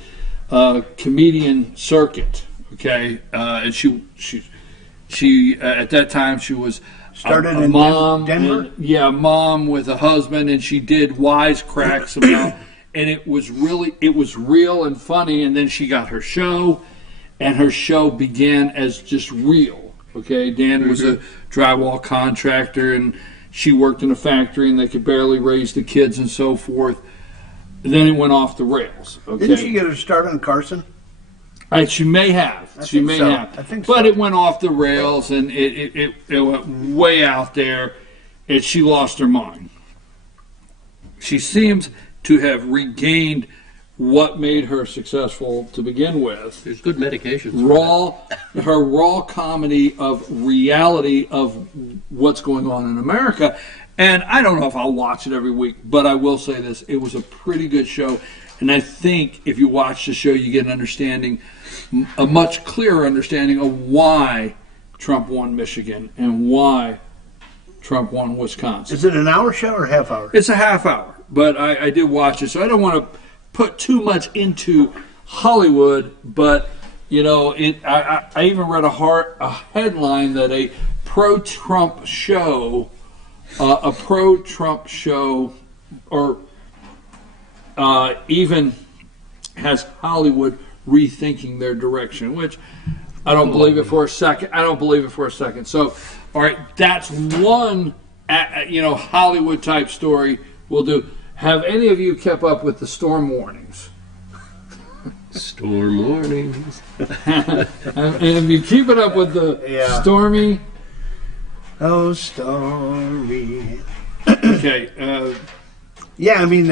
comedian circuit. Okay, and she at that time she was started a in mom, Denver. Mom with a husband, and she did wisecracks about. And it was real and funny. And then she got her show, and her show began as just real. Okay, Dan was a drywall contractor, and she worked in a factory, and they could barely raise the kids and so forth. And then it went off the rails. Okay, Didn't she get her start on Carson? She may have. I think so. But it went off the rails, and it went way out there, and she lost her mind. She seems to have regained what made her successful to begin with. There's good medications. Her raw comedy of reality of what's going on in America. And I don't know if I'll watch it every week, but I will say this. It was a pretty good show. And I think if you watch the show, you get an understanding, a much clearer understanding of why Trump won Michigan and why Trump won Wisconsin. Is it an hour show or a half hour? It's a half hour, but I did watch it, so I don't want to put too much into Hollywood, but, I even read a headline that a pro-Trump show, even has Hollywood rethinking their direction, which I don't believe it for a second. So, all right, that's one, Hollywood type story we'll do. Have any of you kept up with the storm warnings? Storm warnings. And if you keep it up with the stormy. Oh, stormy. Okay. Yeah, I mean,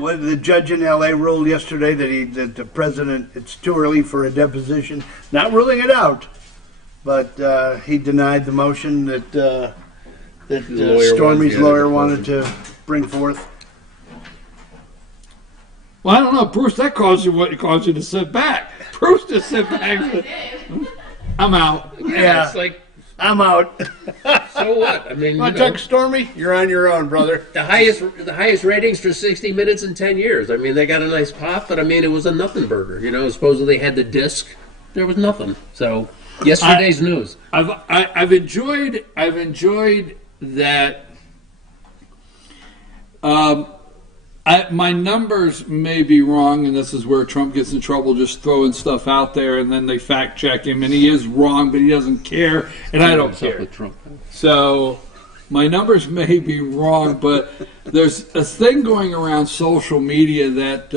what the judge in L.A. ruled yesterday that the president, it's too early for a deposition. Not ruling it out, but he denied the motion that Stormy's lawyer wanted to bring forth. Well, I don't know, Bruce. That caused you to sit back. Bruce just sit back. I'm out. Yeah, it's like I'm out. So what? I mean, want to talk Stormy? You're on your own, brother. The highest ratings for 60 Minutes in 10 years. I mean, they got a nice pop, but I mean, it was a nothing burger. Supposedly they had the disc. There was nothing. So yesterday's news. I've enjoyed that. My numbers may be wrong, and this is where Trump gets in trouble, just throwing stuff out there, and then they fact check him, and he is wrong, but he doesn't care, and I don't care. So my numbers may be wrong, but there's a thing going around social media that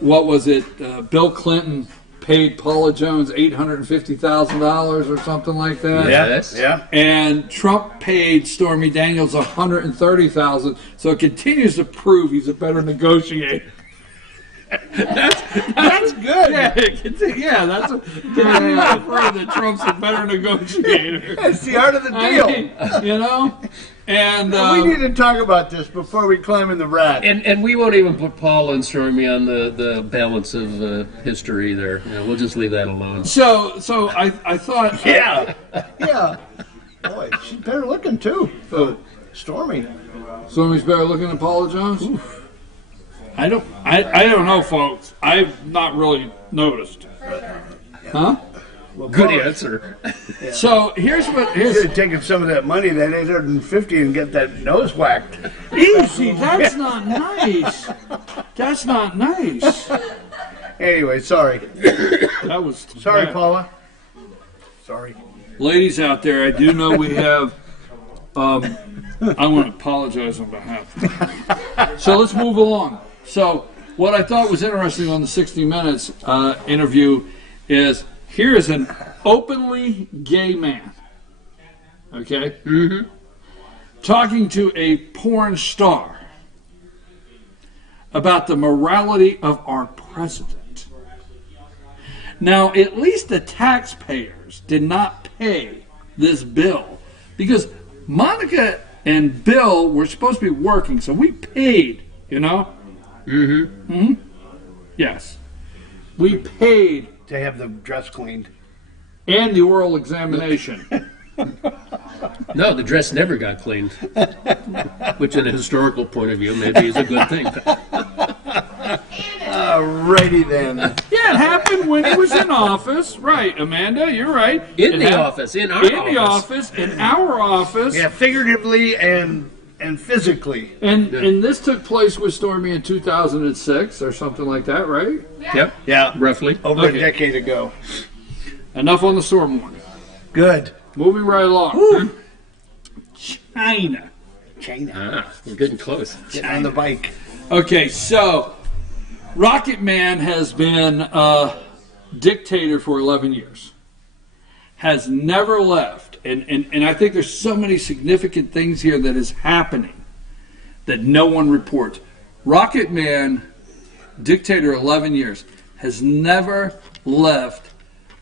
what was it? Bill Clinton paid Paula Jones $850,000 or something like that. Yes. Yeah. And Trump paid Stormy Daniels $130,000. So it continues to prove he's a better negotiator. That's good. Yeah, that's that Trump's a better negotiator. That's the art of the deal. And we need to talk about this before we climb in the rat. And we won't even put Paul and Stormy on the balance of history there. We'll just leave that alone. So I thought. Yeah. Boy, she's better looking too. Stormy. Stormy's better looking than Paula Jones. Oof. I don't know, folks. I've not really noticed. Huh? Good answer. So here's what He's his taking some of that money, that 850, and get that nose whacked. easy. That's not nice. That's not nice. Anyway, sorry. That was Sorry, bad. Paula. Sorry. Ladies out there, I do know we have. I want to apologize on behalf of them. So let's move along. So what I thought was interesting on the 60 Minutes interview is here is an openly gay man, okay, talking to a porn star about the morality of our president. Now, at least the taxpayers did not pay this bill because Monica and Bill were supposed to be working, so we paid, you know? Yes. We paid. To have the dress cleaned. And the oral examination. No, the dress never got cleaned, which in a historical point of view maybe is a good thing. Alrighty then. Yeah, it happened when he was in office. Right, Amanda, you're right. In the office, in our office. In our office. Yeah, figuratively and physically. And this took place with Stormy in 2006 or something like that, right? Yep. Yeah, roughly. Over a decade ago. Enough on the storm warning. Good. Moving right along. China. We're getting close. Getting on the bike. Okay, so Rocket Man has been a dictator for 11 years. Has never left. And I think there's so many significant things here that is happening that no one reports. Rocket Man, dictator 11 years, has never left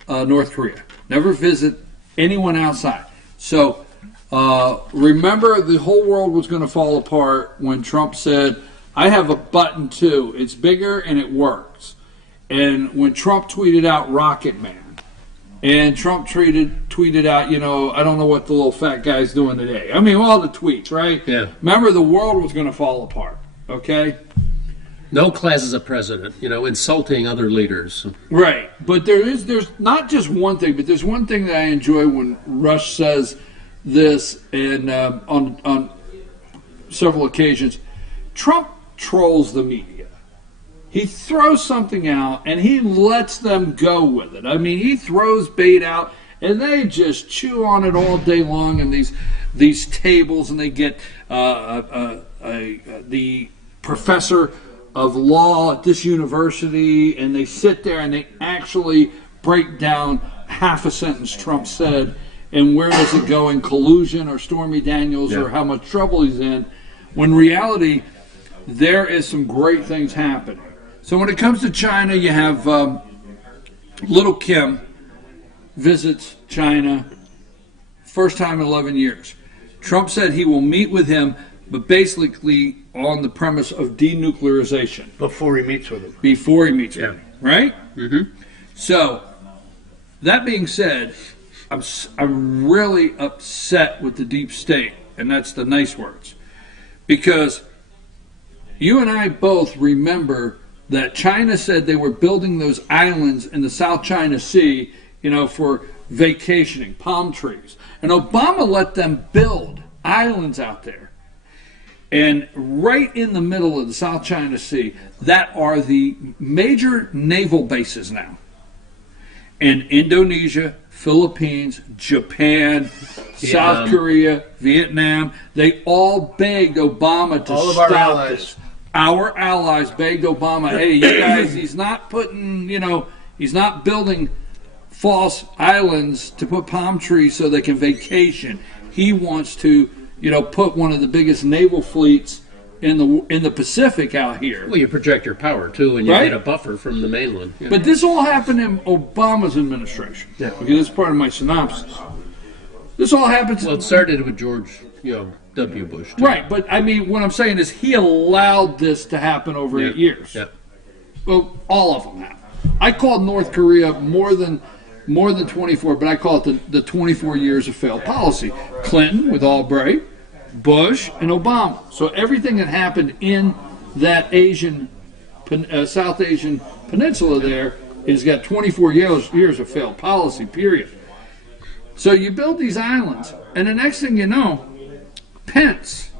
North Korea. Never visit anyone outside. So remember, the whole world was going to fall apart when Trump said, I have a button too. It's bigger and it works. And when Trump tweeted out Rocket Man, and Trump tweeted out, you know, I don't know what the little fat guy's doing today. I mean, all the tweets, right? Yeah. Remember, the world was going to fall apart, okay? No class as a president, you know, insulting other leaders. Right. But there's not just one thing, but there's one thing that I enjoy when Rush says this, and on several occasions. Trump trolls the media. He throws something out and he lets them go with it. I mean, he throws bait out and they just chew on it all day long in these tables, and they get the professor of law at this university, and they sit there and they actually break down half a sentence Trump said and where does it go in collusion or Stormy Daniels or how much trouble he's in, when in reality there is some great things happening. So when it comes to China, you have Little Kim visits China, first time in 11 years. Trump said he will meet with him, but basically on the premise of denuclearization. Before he meets with him. Before he meets with him, right? Mm-hmm. So, that being said, I'm really upset with the deep state, and that's the nice words. Because you and I both remember that China said they were building those islands in the South China Sea, you know, for vacationing, palm trees. And Obama let them build islands out there. And right in the middle of the South China Sea, that are the major naval bases now. And Indonesia, Philippines, Japan, South Korea, Vietnam, they all begged Obama to all of stop our allies. this. Our allies begged Obama, hey, you guys, he's not putting, you know, he's not building false islands to put palm trees so they can vacation. He wants to, you know, put one of the biggest naval fleets in the Pacific out here. Well, you project your power, too, and you Right? get a buffer from the mainland. you know. But this all happened in Obama's administration. Yeah. Okay, this is part of my synopsis. This all happened. Well, it started with George, W. Bush. Too. Right, but I mean, what I'm saying is he allowed this to happen over 8 years. Yeah. Well, all of them have. I called North Korea more than 24, but I call it the 24 years of failed policy. Clinton with Albright, Bush, and Obama. So everything that happened in that South Asian peninsula there He's got 24 years of failed policy, period. So you build these islands, and the next thing you know, Pence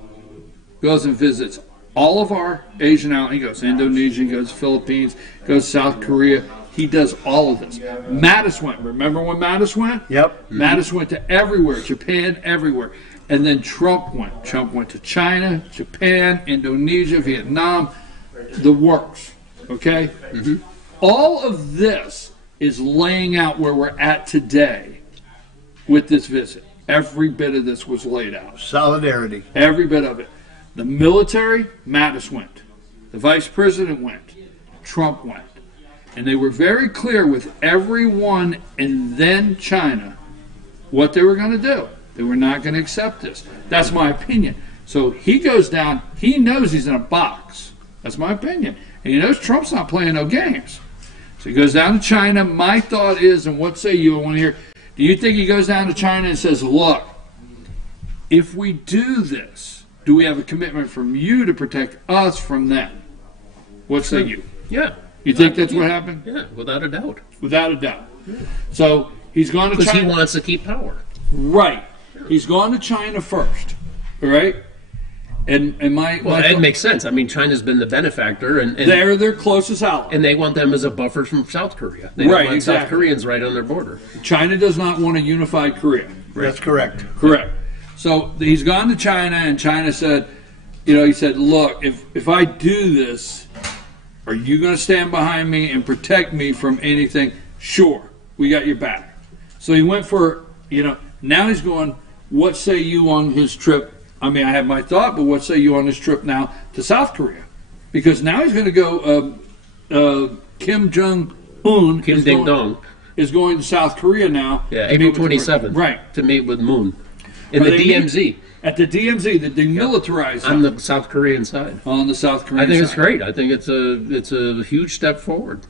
goes and visits all of our Asian islands. He goes to Indonesia, he goes to Philippines, goes to South Korea. He does all of this. Mattis went. Remember when Mattis went? Yep. Mattis went to everywhere, Japan, everywhere. And then Trump went. Trump went to China, Japan, Indonesia, Vietnam, the works. Okay? Mm-hmm. All of this is laying out where we're at today with this visit. Every bit of this was laid out. Solidarity. Every bit of it. The military, Mattis went. The vice president went. Trump went. And they were very clear with everyone and then China what they were going to do. They were not going to accept this. That's my opinion. So he goes down. He knows he's in a box. That's my opinion. And he knows Trump's not playing no games. So he goes down to China. My thought is, and what say you? I want to hear, do you think he goes down to China and says, look, if we do this, do we have a commitment from you to protect us from them? What say you? Yeah. You think that's what happened? Yeah, without a doubt. Without a doubt. So he's gone to China. Because he wants to keep power. Right. He's gone to China first. All right? And it makes sense. I mean, China's been the benefactor, and they're their closest ally, and they want them as a buffer from South Korea. They don't want South Koreans right on their border. China does not want a unified Korea. That's correct. Correct. So he's gone to China, and China said, he said, look, if I do this, are you going to stand behind me and protect me from anything? Sure, we got your back. So he went for, now he's going, what say you on his trip? I mean, I have my thought, but what say you on his trip now to South Korea? Because now he's going to go, Kim Jong-un is going to South Korea now. Yeah, April 27th. Right. To meet with Moon. In the DMZ. At the DMZ, the demilitarized zone. On the South Korean side. On the South Korean side. I think it's great. I think it's a huge step forward.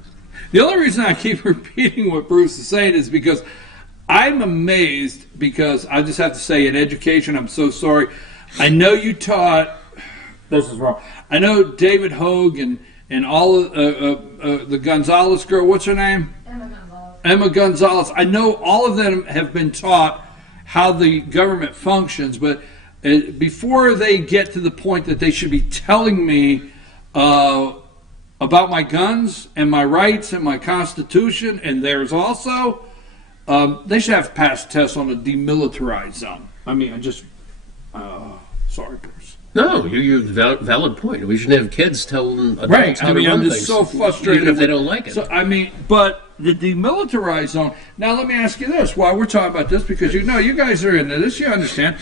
The only reason I keep repeating what Bruce is saying is because I'm amazed, because I just have to say, in education, I'm so sorry. I know you taught, this is wrong, I know David Hogue and all of the Gonzalez girl, what's her name? Emma Gonzalez. I know all of them have been taught how the government functions, but before they get to the point that they should be telling me about my guns and my rights and my Constitution and theirs also, they should have passed tests on a demilitarized zone. I mean, sorry, Bruce. No, you're valid point. We shouldn't have kids telling adults how to run I'm just things, so frustrated even if they don't like it. So, but the demilitarized zone. Now, let me ask you this: while we're talking about this, because you guys are into this, you understand.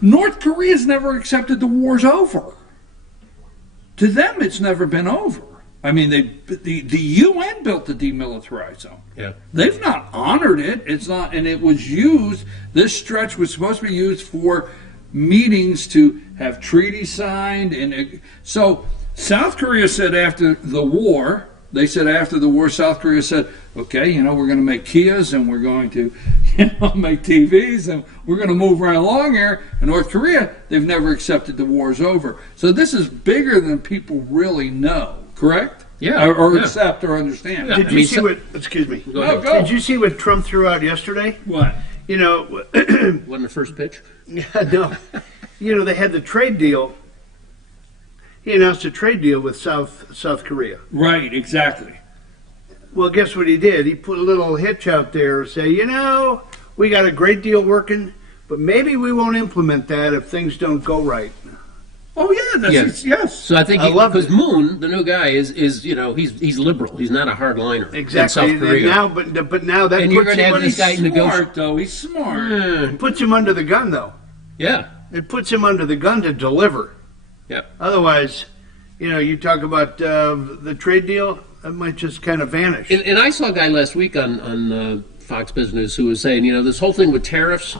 North Korea's never accepted the war's over. To them, it's never been over. I mean, the UN built the demilitarized zone. Yeah. They've not honored it. It's not, and it was used. This stretch was supposed to be used for meetings to have treaties signed, and so South Korea said after the war. South Korea said, okay, we're going to make Kias and we're going to, make TVs and we're going to move right along here. And North Korea, they've never accepted the war's over. So this is bigger than people really know, correct? Yeah. Or accept or understand. Yeah. Did you see what, excuse me. Go. Did you see what Trump threw out yesterday? What? Wasn't the first pitch? Yeah, no. They had the trade deal. He announced a trade deal with South Korea. Right, exactly. Well, guess what he did? He put a little hitch out there, say, we got a great deal working, but maybe we won't implement that if things don't go right. Oh yeah, yes. So I think because Moon, the new guy, is he's liberal. He's not a hardliner. Exactly. In South Korea. Now, but now that and puts you're going to have this guy smart though. He's smart. It puts him under the gun though. Yeah. It puts him under the gun to deliver. Yeah. Otherwise, you talk about the trade deal, that might just kind of vanish. And I saw a guy last week on Fox Business who was saying, this whole thing with tariffs.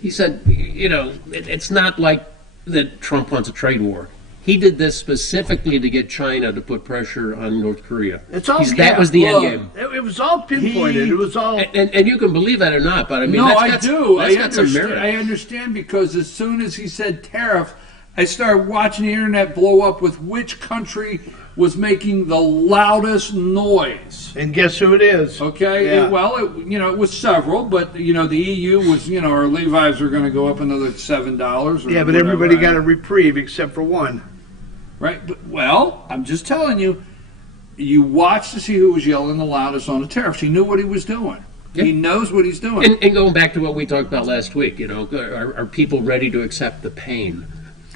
He said, it's not like that Trump wants a trade war. He did this specifically to get China to put pressure on North Korea. It's all that was the end game. It was all pinpointed. It was all, and you can believe that or not, but I mean, I do. That's got some merit. I understand, because as soon as he said tariff, I started watching the internet blow up with which country was making the loudest noise. And guess who it is? Okay, Yeah. it was several, but the EU was, our Levi's are going to go up another $7. Yeah, but everybody got a reprieve except for one. Right, but, I'm just telling you, you watched to see who was yelling the loudest on the tariffs. He knew what he was doing. Yeah. He knows what he's doing. And going back to what we talked about last week, are people ready to accept the pain?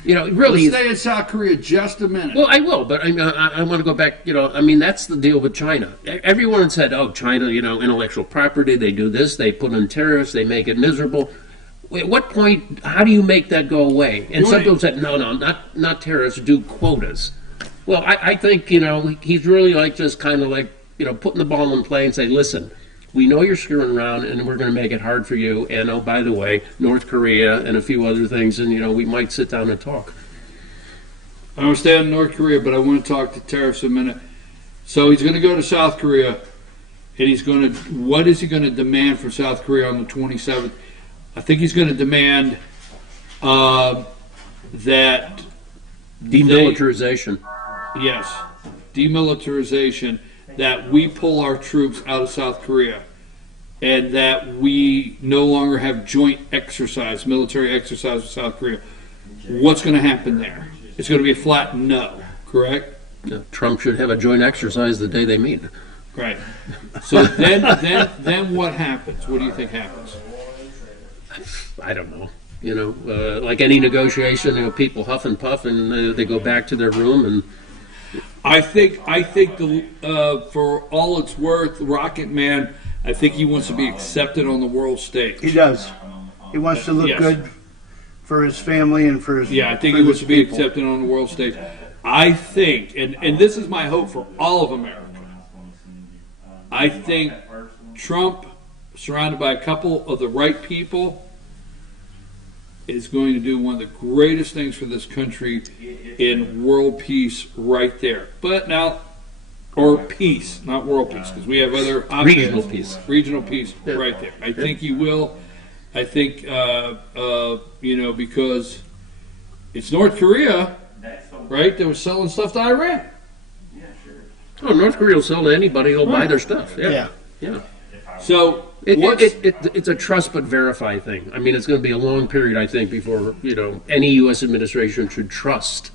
Really. Let's stay in South Korea just a minute. Well, I will, but I want to go back. That's the deal with China. Everyone said, "Oh, China, intellectual property. They do this. They put in tariffs. They make it miserable." At what point? How do you make that go away? And some people said, "No, not tariffs. Do quotas." Well, I think he's really just kind of putting the ball in play and say, "Listen, we know you're screwing around, and we're going to make it hard for you. And oh, by the way, North Korea and a few other things, and we might sit down and talk." I don't stay on North Korea, but I want to talk to tariffs a minute. So he's going to go to South Korea, and what is he going to demand from South Korea on the 27th? I think he's going to demand that demilitarization. Yes, demilitarization. That we pull our troops out of South Korea, and that we no longer have joint exercise, military exercise with South Korea. What's going to happen there? It's going to be a flat no, correct? Yeah, Trump should have a joint exercise the day they meet. Right. So then what happens? What do you think happens? I don't know. Like any negotiation, people huff and puff, and they go back to their room and. I think for all it's worth, Rocket Man, I think he wants to be accepted on the world stage. He does. He wants to look good for his family and for his I think he wants to be accepted on the world stage. I think, and this is my hope for all of America, I think Trump, surrounded by a couple of the right people, is going to do one of the greatest things for this country in world peace right there. But now, or peace, not world peace, because we have other options. Regional peace. Regional peace right there. I think he will. I think, because it's North Korea, right, that was selling stuff to Iran. Oh, North Korea will sell to anybody who'll buy their stuff. Yeah. So it's a trust but verify thing. I mean, it's going to be a long period, I think, before any U.S. administration should trust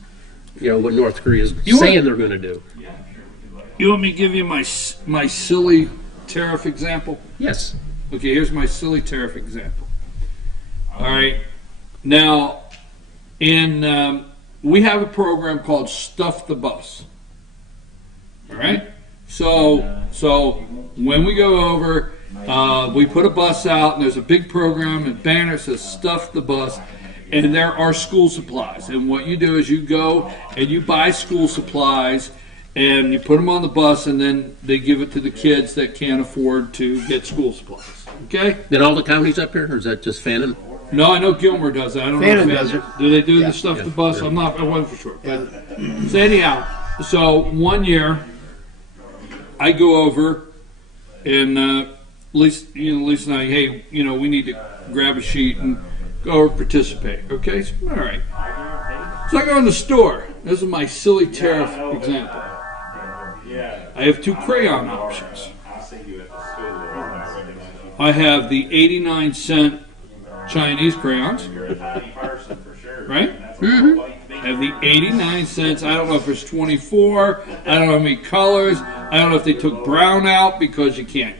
what North Korea is saying they're going to do. You want me to give you my silly tariff example? Yes. Okay, here's my silly tariff example. All right. Now, we have a program called Stuff the Bus. All right. So when we go over, we put a bus out, and there's a big program, and banner says "Stuff the Bus," and there are school supplies. And what you do is you go and you buy school supplies, and you put them on the bus, and then they give it to the kids that can't afford to get school supplies. Okay? In all the counties up here, or is that just Fannin? No, I know Gilmer does that. I don't Fannin know if does it. Do they do the Stuff the Bus? I wasn't for sure. But, so anyhow, one year I go over, and Lisa and I, hey, we need to grab a sheet and go over and participate. Okay, so, all right. So I go in the store. This is my silly tariff example. I have 2 crayon options. I have the 89-cent Chinese crayons, right? Mm-hmm. I have the 89 cents. I don't know if it's 24. I don't know how many colors. I don't know if they took brown out because kids can't.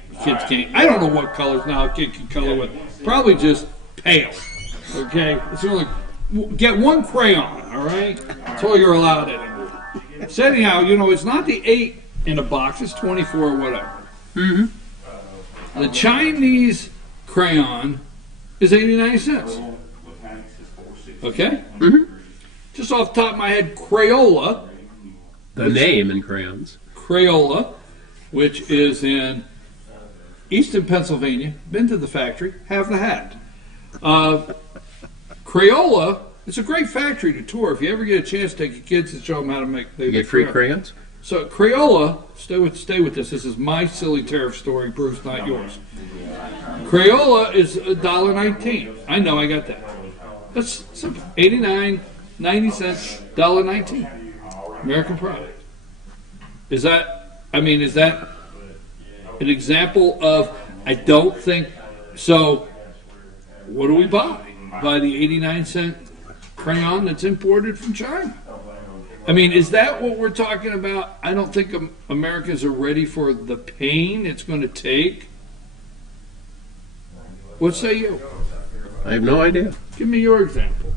I don't know what colors now a kid can color with. Probably just pale. Okay? It's only get 1 crayon, all right? That's all you're allowed anymore. So anyhow, it's not the 8 in a box. It's 24 or whatever. Mm-hmm. The Chinese crayon is 89 cents. Okay? Mm-hmm. Just off the top of my head, Crayola. The name in crayons. Crayola, which is in Easton, Pennsylvania. Been to the factory. Have the hat. Crayola, it's a great factory to tour. If you ever get a chance to take your kids and show them how to make... You get free crayons? So Crayola, stay with this. This is my silly tariff story, Bruce, not yours. Crayola is $1.19. I know, I got that. That's simple. 89, 90 cents, $1.19. American product. Is that an example of, I don't think, so what do we buy? Buy the 89-cent crayon that's imported from China. I mean, is that what we're talking about? I don't think Americans are ready for the pain it's going to take. What say you? I have no idea. Give me your example.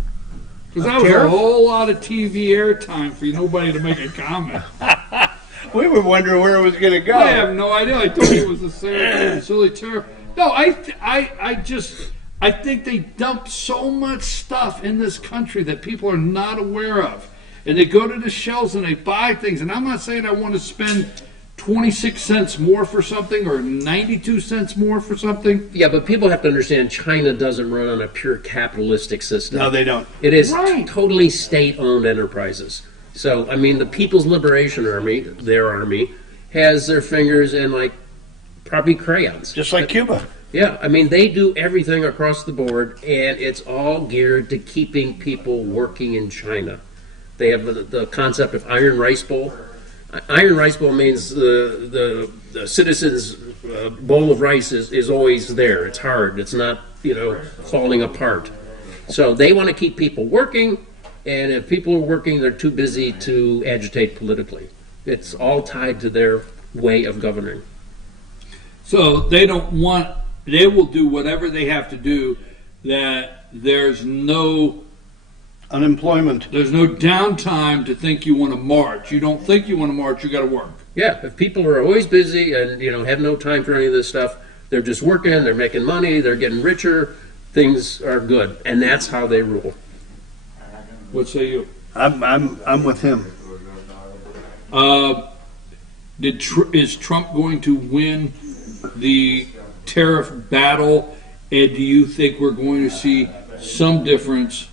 Because that was a whole lot of TV airtime for nobody to make a comment. We were wondering where it was going to go. I have no idea. I thought it was a silly tariff. No, I think they dump so much stuff in this country that people are not aware of. And they go to the shelves and they buy things. And I'm not saying I want to spend 26 cents more for something or 92 cents more for something. Yeah, but people have to understand China doesn't run on a pure capitalistic system. No, they don't. It is totally state-owned enterprises. So, I mean, the People's Liberation Army, their army, has their fingers in, like, probably crayons. Just like Cuba. Yeah, I mean, they do everything across the board, and it's all geared to keeping people working in China. They have the concept of Iron Rice Bowl. Iron Rice Bowl means the citizen's bowl of rice is always there. It's hard. It's not, falling apart. So they want to keep people working, and if people are working, they're too busy to agitate politically. It's all tied to their way of governing. So they will do whatever they have to do, that there's no unemployment. There's no downtime to think you want to march. You don't think you want to march, you got to work. Yeah, if people are always busy and have no time for any of this stuff, they're just working, they're making money, they're getting richer, things are good, and that's how they rule. What say you? I'm with him. Is Trump going to win the tariff battle, and do you think we're going to see some difference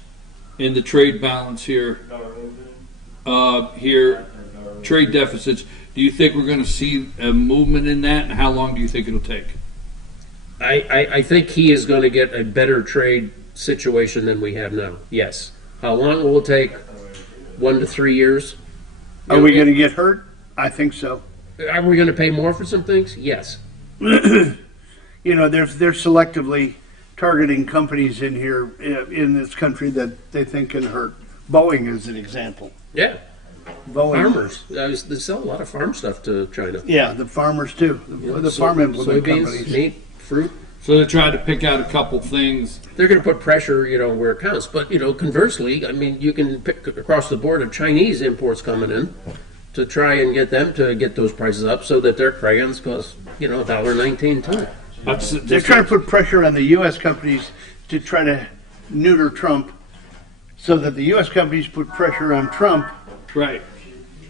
in the trade balance here, trade deficits? Do you think we're going to see a movement in that, and how long do you think it'll take? I think he is going to get a better trade situation than we have now, yes. How long will it take? 1 to 3 years? Are we going to get hurt? I think so. Are we going to pay more for some things? Yes. They're selectively targeting companies in here, in this country, that they think can hurt. Boeing is an example. Yeah. Boeing. Farmers. They sell a lot of farm stuff to China. Yeah, the farmers too. The farm implement companies. Meat, fruit. So they try to pick out a couple things. They're going to put pressure, where it counts. But, conversely, I mean, you can pick across the board of Chinese imports coming in to try and get them to get those prices up so that their crayons cost, $1.19 a ton. They're trying to put pressure on the U.S. companies to try to neuter Trump, so that the U.S. companies put pressure on Trump, right,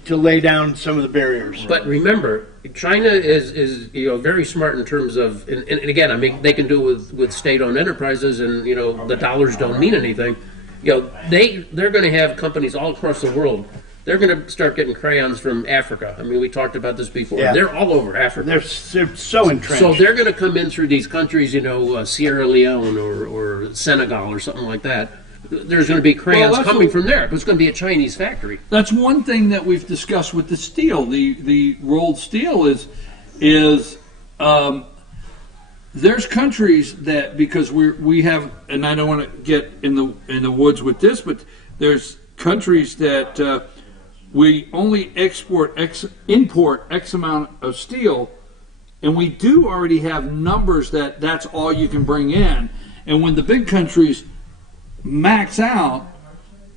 to lay down some of the barriers. But remember, China is very smart in terms of, and again, I mean, they can do it with state-owned enterprises, and the dollars don't mean anything. They're going to have companies all across the world. They're going to start getting crayons from Africa. I mean, we talked about this before. Yeah. They're all over Africa. They're so entrenched. So they're going to come in through these countries, Sierra Leone or Senegal or something like that. There's going to be crayons coming from there, but it's going to be a Chinese factory. That's one thing that we've discussed with the steel. The rolled steel is there's countries that, because we have, and I don't want to get in the woods with this, but there's countries that we only import X amount of steel, and we do already have numbers that's all you can bring in. And when the big countries max out,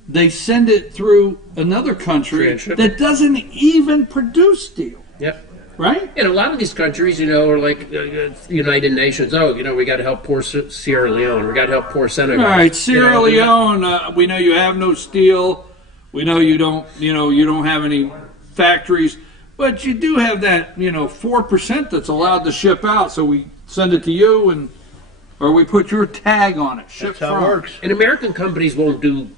they send it through another country that doesn't even produce steel. Yep. Right? And a lot of these countries, are like United Nations. Oh, we got to help poor Sierra Leone. We got to help poor Senegal. All right, Sierra Leone. We know you have no steel. We know you don't. You don't have any factories, but you do have that. 4% that's allowed to ship out. So we send it to you, or we put your tag on it. That's how it works. And American companies won't do,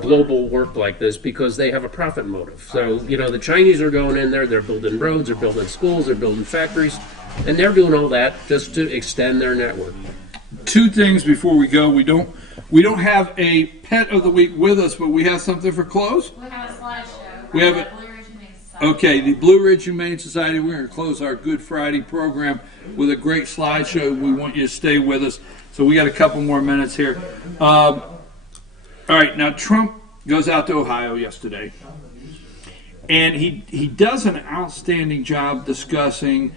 global work like this because they have a profit motive. So, the Chinese are going in there, they're building roads, they're building schools, they're building factories, and they're doing all that just to extend their network. Two things before we go. We don't have a pet of the week with us, but we have something for clothes. We have a slideshow. We have it. Okay, the Blue Ridge Humane Society, we're going to close our Good Friday program with a great slideshow. We want you to stay with us. So we got a couple more minutes here. All right, now Trump goes out to Ohio yesterday, and he does an outstanding job discussing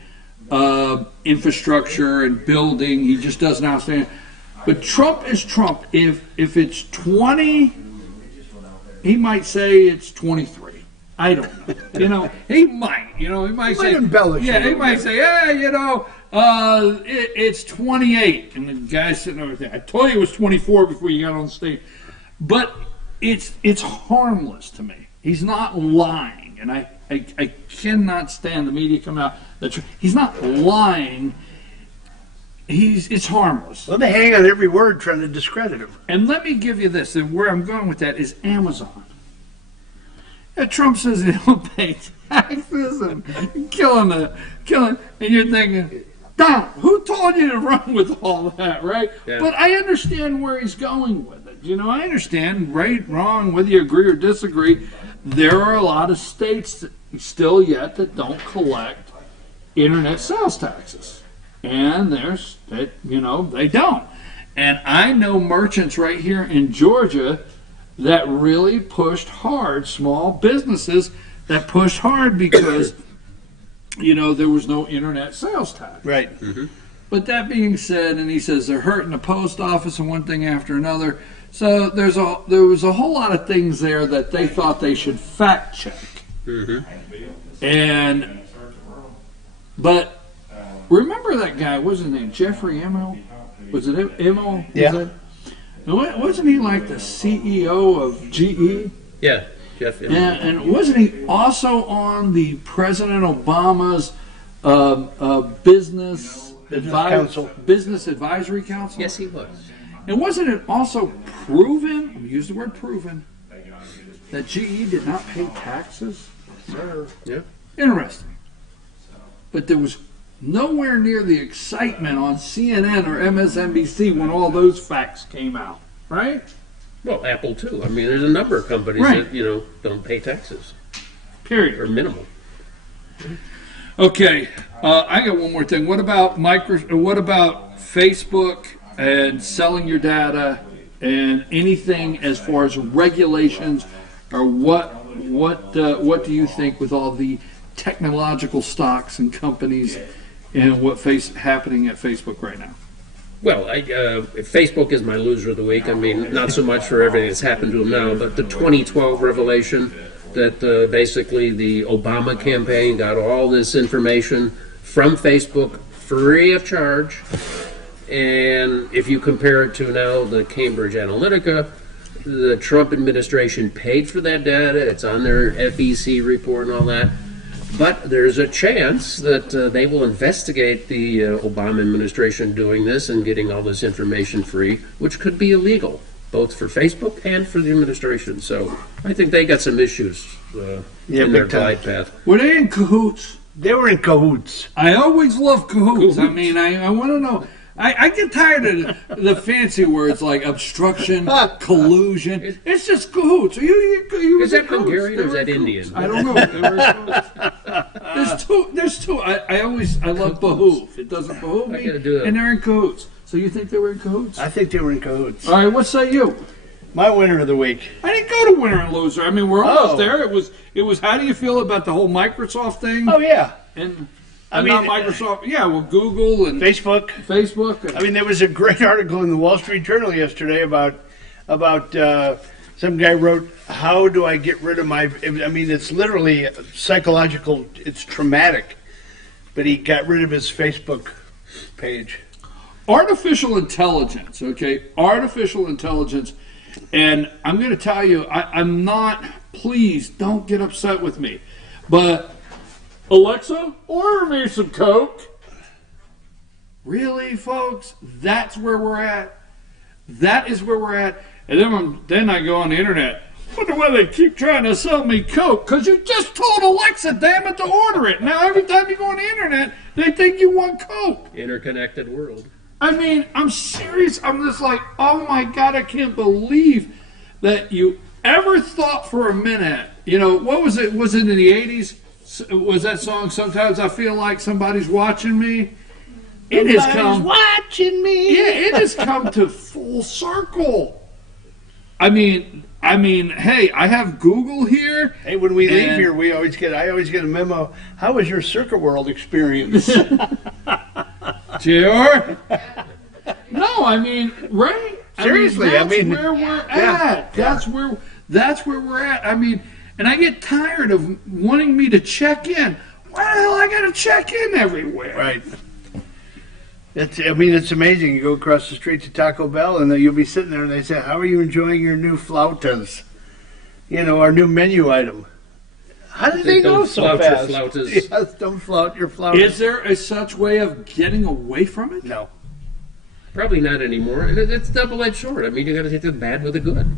infrastructure and building. He just does an outstanding. But Trump is Trump. If it's 20, he might say it's 23. I don't know. You know, he might. You know, he might say embellish. Yeah, he might say, you know, it's 28, and the guy's sitting over there. I told you it was 24 before you got on stage. But it's harmless to me. He's not lying, and I cannot stand the media coming out. He's not lying. It's harmless. Well, they hang on every word trying to discredit him. And let me give you this, and where I'm going with that is Amazon. Trump says he don't pay taxes and killing, and you're thinking, Don, who told you to run with all that, right? Yeah. But I understand where he's going with it. You know, I understand, right, wrong, whether you agree or disagree. There are a lot of states still yet that don't collect internet sales taxes. And they don't. And I know merchants right here in Georgia that really pushed hard, small businesses that pushed hard because, there was no internet sales tax. Right. Mm-hmm. But that being said, and he says they're hurting the post office and one thing after another. So there was a whole lot of things there that they thought they should fact check. Mm-hmm. But remember that guy, what was his name? Jeffrey Immel? Was it Immel? Yeah. Wasn't he like the CEO of GE? Yeah, Jeff Immel. And wasn't he also on the President Obama's business advisory council? Yes, he was. And wasn't it also proven, I'm use the word proven, that GE did not pay taxes? Sir. Yeah. Interesting. But there was nowhere near the excitement on CNN or MSNBC when all those facts came out, right? Well, Apple too. I mean, there's a number of companies that don't pay taxes. Period. Or minimal. Okay, I got one more thing. What about Facebook and selling your data and anything as far as regulations, or what do you think with all the technological stocks and companies and happening at Facebook right now? Well, Facebook is my loser of the week. I mean, not so much for everything that's happened to him now, but the 2012 revelation that basically the Obama campaign got all this information from Facebook free of charge. And if you compare it to now the Cambridge Analytica, the Trump administration paid for that data. It's on their FEC report and all that. But there's a chance that they will investigate the Obama administration doing this and getting all this information free, which could be illegal, both for Facebook and for the administration. So I think they got some issues in their glide path. Were they in cahoots? They were in cahoots. I always love cahoots. I mean, I want to know. I get tired of the fancy words like obstruction, collusion. It's just cahoots. Is that Hungarian or is that Indian? I don't know. There's two. I love behoof. It doesn't behoove me. And they're in cahoots. So you think they were in cahoots? I think they were in cahoots. All right, what say you? My winner of the week. I didn't go to winner and loser. I mean, we're almost there. It was. How do you feel about the whole Microsoft thing? Oh yeah. And not Microsoft. Yeah, well, Google and Facebook. I mean, there was a great article in the Wall Street Journal yesterday about some guy wrote, "How do I get rid of my?" I mean, it's literally psychological. It's traumatic, but he got rid of his Facebook page. Artificial intelligence. Okay, artificial intelligence, and I'm going to tell you, I'm not. Please don't get upset with me, but. Alexa, order me some Coke. Really, folks? That's where we're at. That is where we're at. And then I go on the internet. Wonder why they keep trying to sell me Coke. Because you just told Alexa, damn it, to order it. Now every time you go on the internet, they think you want Coke. Interconnected world. I mean, I'm serious. I'm just like, oh my God, I can't believe that you ever thought for a minute. What was it? Was it in the 80s? was that song, Sometimes I Feel Like Somebody's Watching Me? It has come watching me. Yeah, it has come to full circle. I mean, hey, I have Google here. Hey, when we leave here, I always get a memo. How was your Circuit World experience? JR? No, I mean, right? Seriously, that's where we're at. That's where we're at. I mean, and I get tired of wanting me to check in. Why the hell I got to check in everywhere? Right. It's amazing. You go across the street to Taco Bell, and you'll be sitting there, and they say, "How are you enjoying your new flautas? Our new menu item." How did they know so fast? Yes, don't flout your flautas. Is there a such way of getting away from it? No. Probably not anymore. And it's double-edged sword. I mean, you got to take the bad with the good.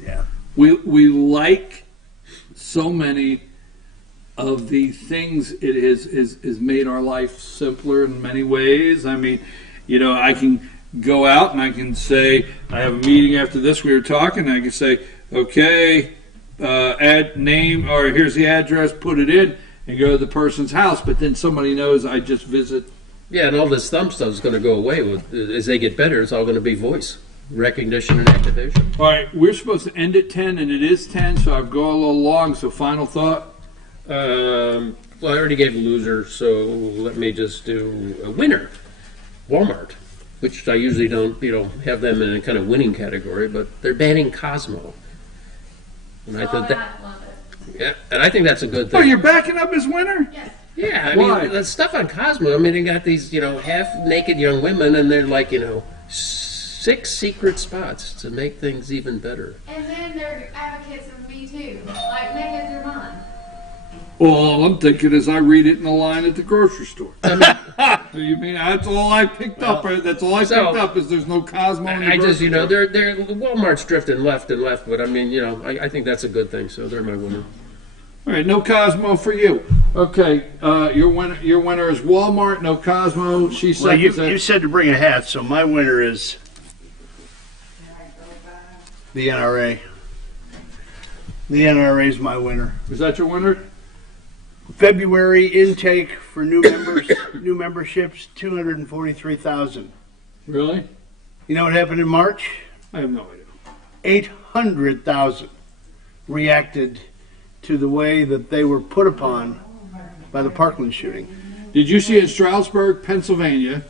Yeah. We like so many of the things it has made our life simpler in many ways. I mean, I can go out and I can say, I have a meeting after this, we were talking, I can say, okay, add name, or here's the address, put it in, and go to the person's house, but then somebody knows I just visit. Yeah, and all this thumb stuff is going to go away. As they get better, it's all going to be voice recognition and activation. All right, we're supposed to end at 10, and it is 10, so I've gone a little long, so final thought? Well, I already gave a loser, so let me just do a winner. Walmart, which I usually don't, have them in a kind of winning category, but they're banning Cosmo. And I thought that, yeah, and I think that's a good thing. Oh, you're backing up as winner? Yes. Yeah, I mean, the stuff on Cosmo, I mean, they got these, half-naked young women, and they're like, 6 secret spots to make things even better. And then they're advocates of Me Too. Like, make up your mind. Well, all I'm thinking is I read it in the line at the grocery store. So you mean that's all I picked up? That's all I picked up is there's no Cosmo in the grocery store. they're Walmart's drifting left and left, but I mean, I think that's a good thing. So they're my winner. All right, no Cosmo for you. Okay, your winner is Walmart. No Cosmo. She said. Well, you said to bring a hat, so my winner is the NRA. The NRA is my winner. Is that your winner? February intake for new members, new memberships, 243,000. Really? You know what happened in March? I have no idea. 800,000 reacted to the way that they were put upon by the Parkland shooting. Did you see in Stroudsburg, Pennsylvania?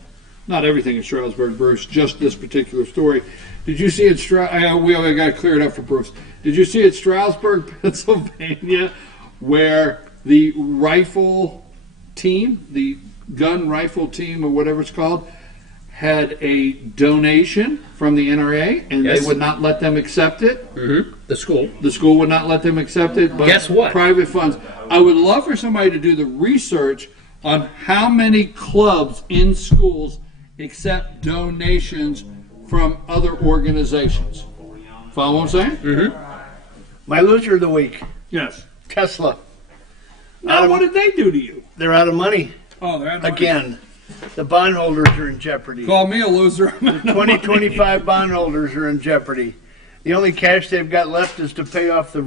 Not everything in Stroudsburg, Bruce. Just this particular story. Did you see it? We got to clear it up for Bruce. Did you see at Stroudsburg, Pennsylvania, where the rifle team, the gun rifle team or whatever it's called, had a donation from the NRA, and they would not let them accept it? Mm-hmm. The school would not let them accept it, but guess what? Private funds. I would love for somebody to do the research on how many clubs in schools accept donations from other organizations. Follow what I'm saying? Mm-hmm. My loser of the week. Yes. Tesla. Now, what did they do to you? They're out of money. Oh, they're out of money. Again. The bondholders are in jeopardy. Call me a loser. The 2025 bondholders are in jeopardy. The only cash they've got left is to pay off the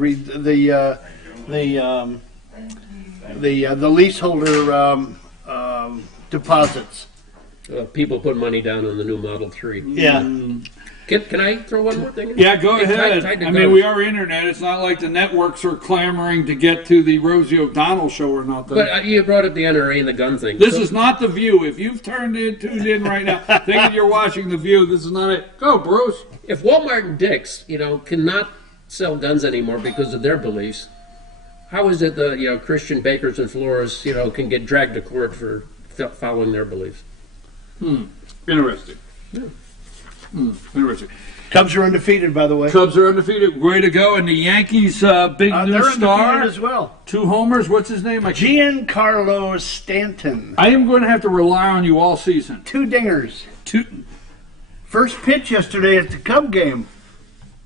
leaseholder deposits. People put money down on the new Model 3. Yeah. Can I throw one more thing in? Yeah, go ahead. I mean, we are internet. It's not like the networks are clamoring to get to the Rosie O'Donnell show or nothing. But you brought up the NRA and the gun thing. This is not The View. If you've tuned in right now, thinking you're watching The View, this is not it. Go, Bruce. If Walmart and Dick's, cannot sell guns anymore because of their beliefs, how is it that Christian bakers and florists, can get dragged to court for following their beliefs? Interesting. Yeah. Interesting. Cubs are undefeated, by the way. Cubs are undefeated. Way to go. And the Yankees' big new they're star. undefeated as well. 2 homers. What's his name? Giancarlo Stanton. I am going to have to rely on you all season. 2 dingers. First pitch yesterday at the Cub game.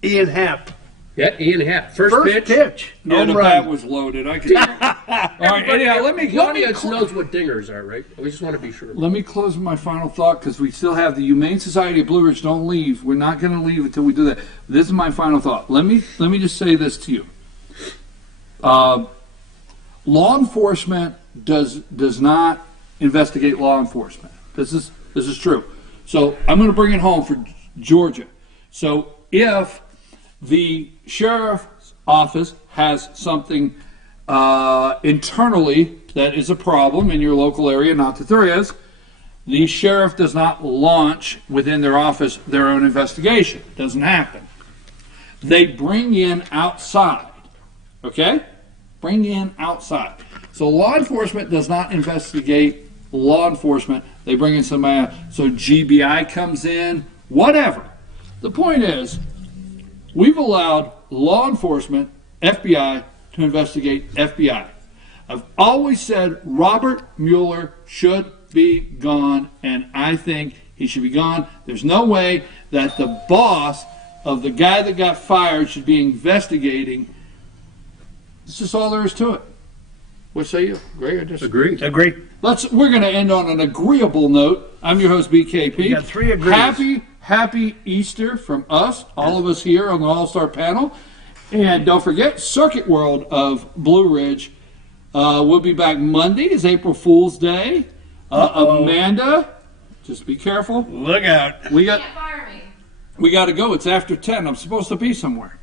Ian Happ. Yeah, Ian Happ. First pitch. Yeah, the bat was loaded. I can. All right, anyhow, the audience knows what dingers are, right? We just want to be sure. Let me close with my final thought because we still have the Humane Society of Blue Ridge. Don't leave. We're not going to leave until we do that. This is my final thought. Let me just say this to you. law enforcement does not investigate law enforcement. This is true. So I'm going to bring it home for Georgia. So if the sheriff's office has something internally that is a problem in your local area, not that there is, the sheriff does not launch within their office their own investigation. It doesn't happen. They bring in outside. Okay? Bring in outside. So law enforcement does not investigate law enforcement. They bring in somebody else. So GBI comes in, whatever. The point is, we've allowed law enforcement, FBI, to investigate FBI. I've always said Robert Mueller should be gone, and I think he should be gone. There's no way that the boss of the guy that got fired should be investigating. This is all there is to it. What say you? Agree or disagree? Agree. We're going to end on an agreeable note. I'm your host, BKP. We got 3 agreements. Happy Easter from us, all of us here on the All-Star panel. And don't forget, Circuit World of Blue Ridge. We'll be back Monday. It's April Fool's Day. Amanda, just be careful. Look out. We got to go. It's after 10. I'm supposed to be somewhere.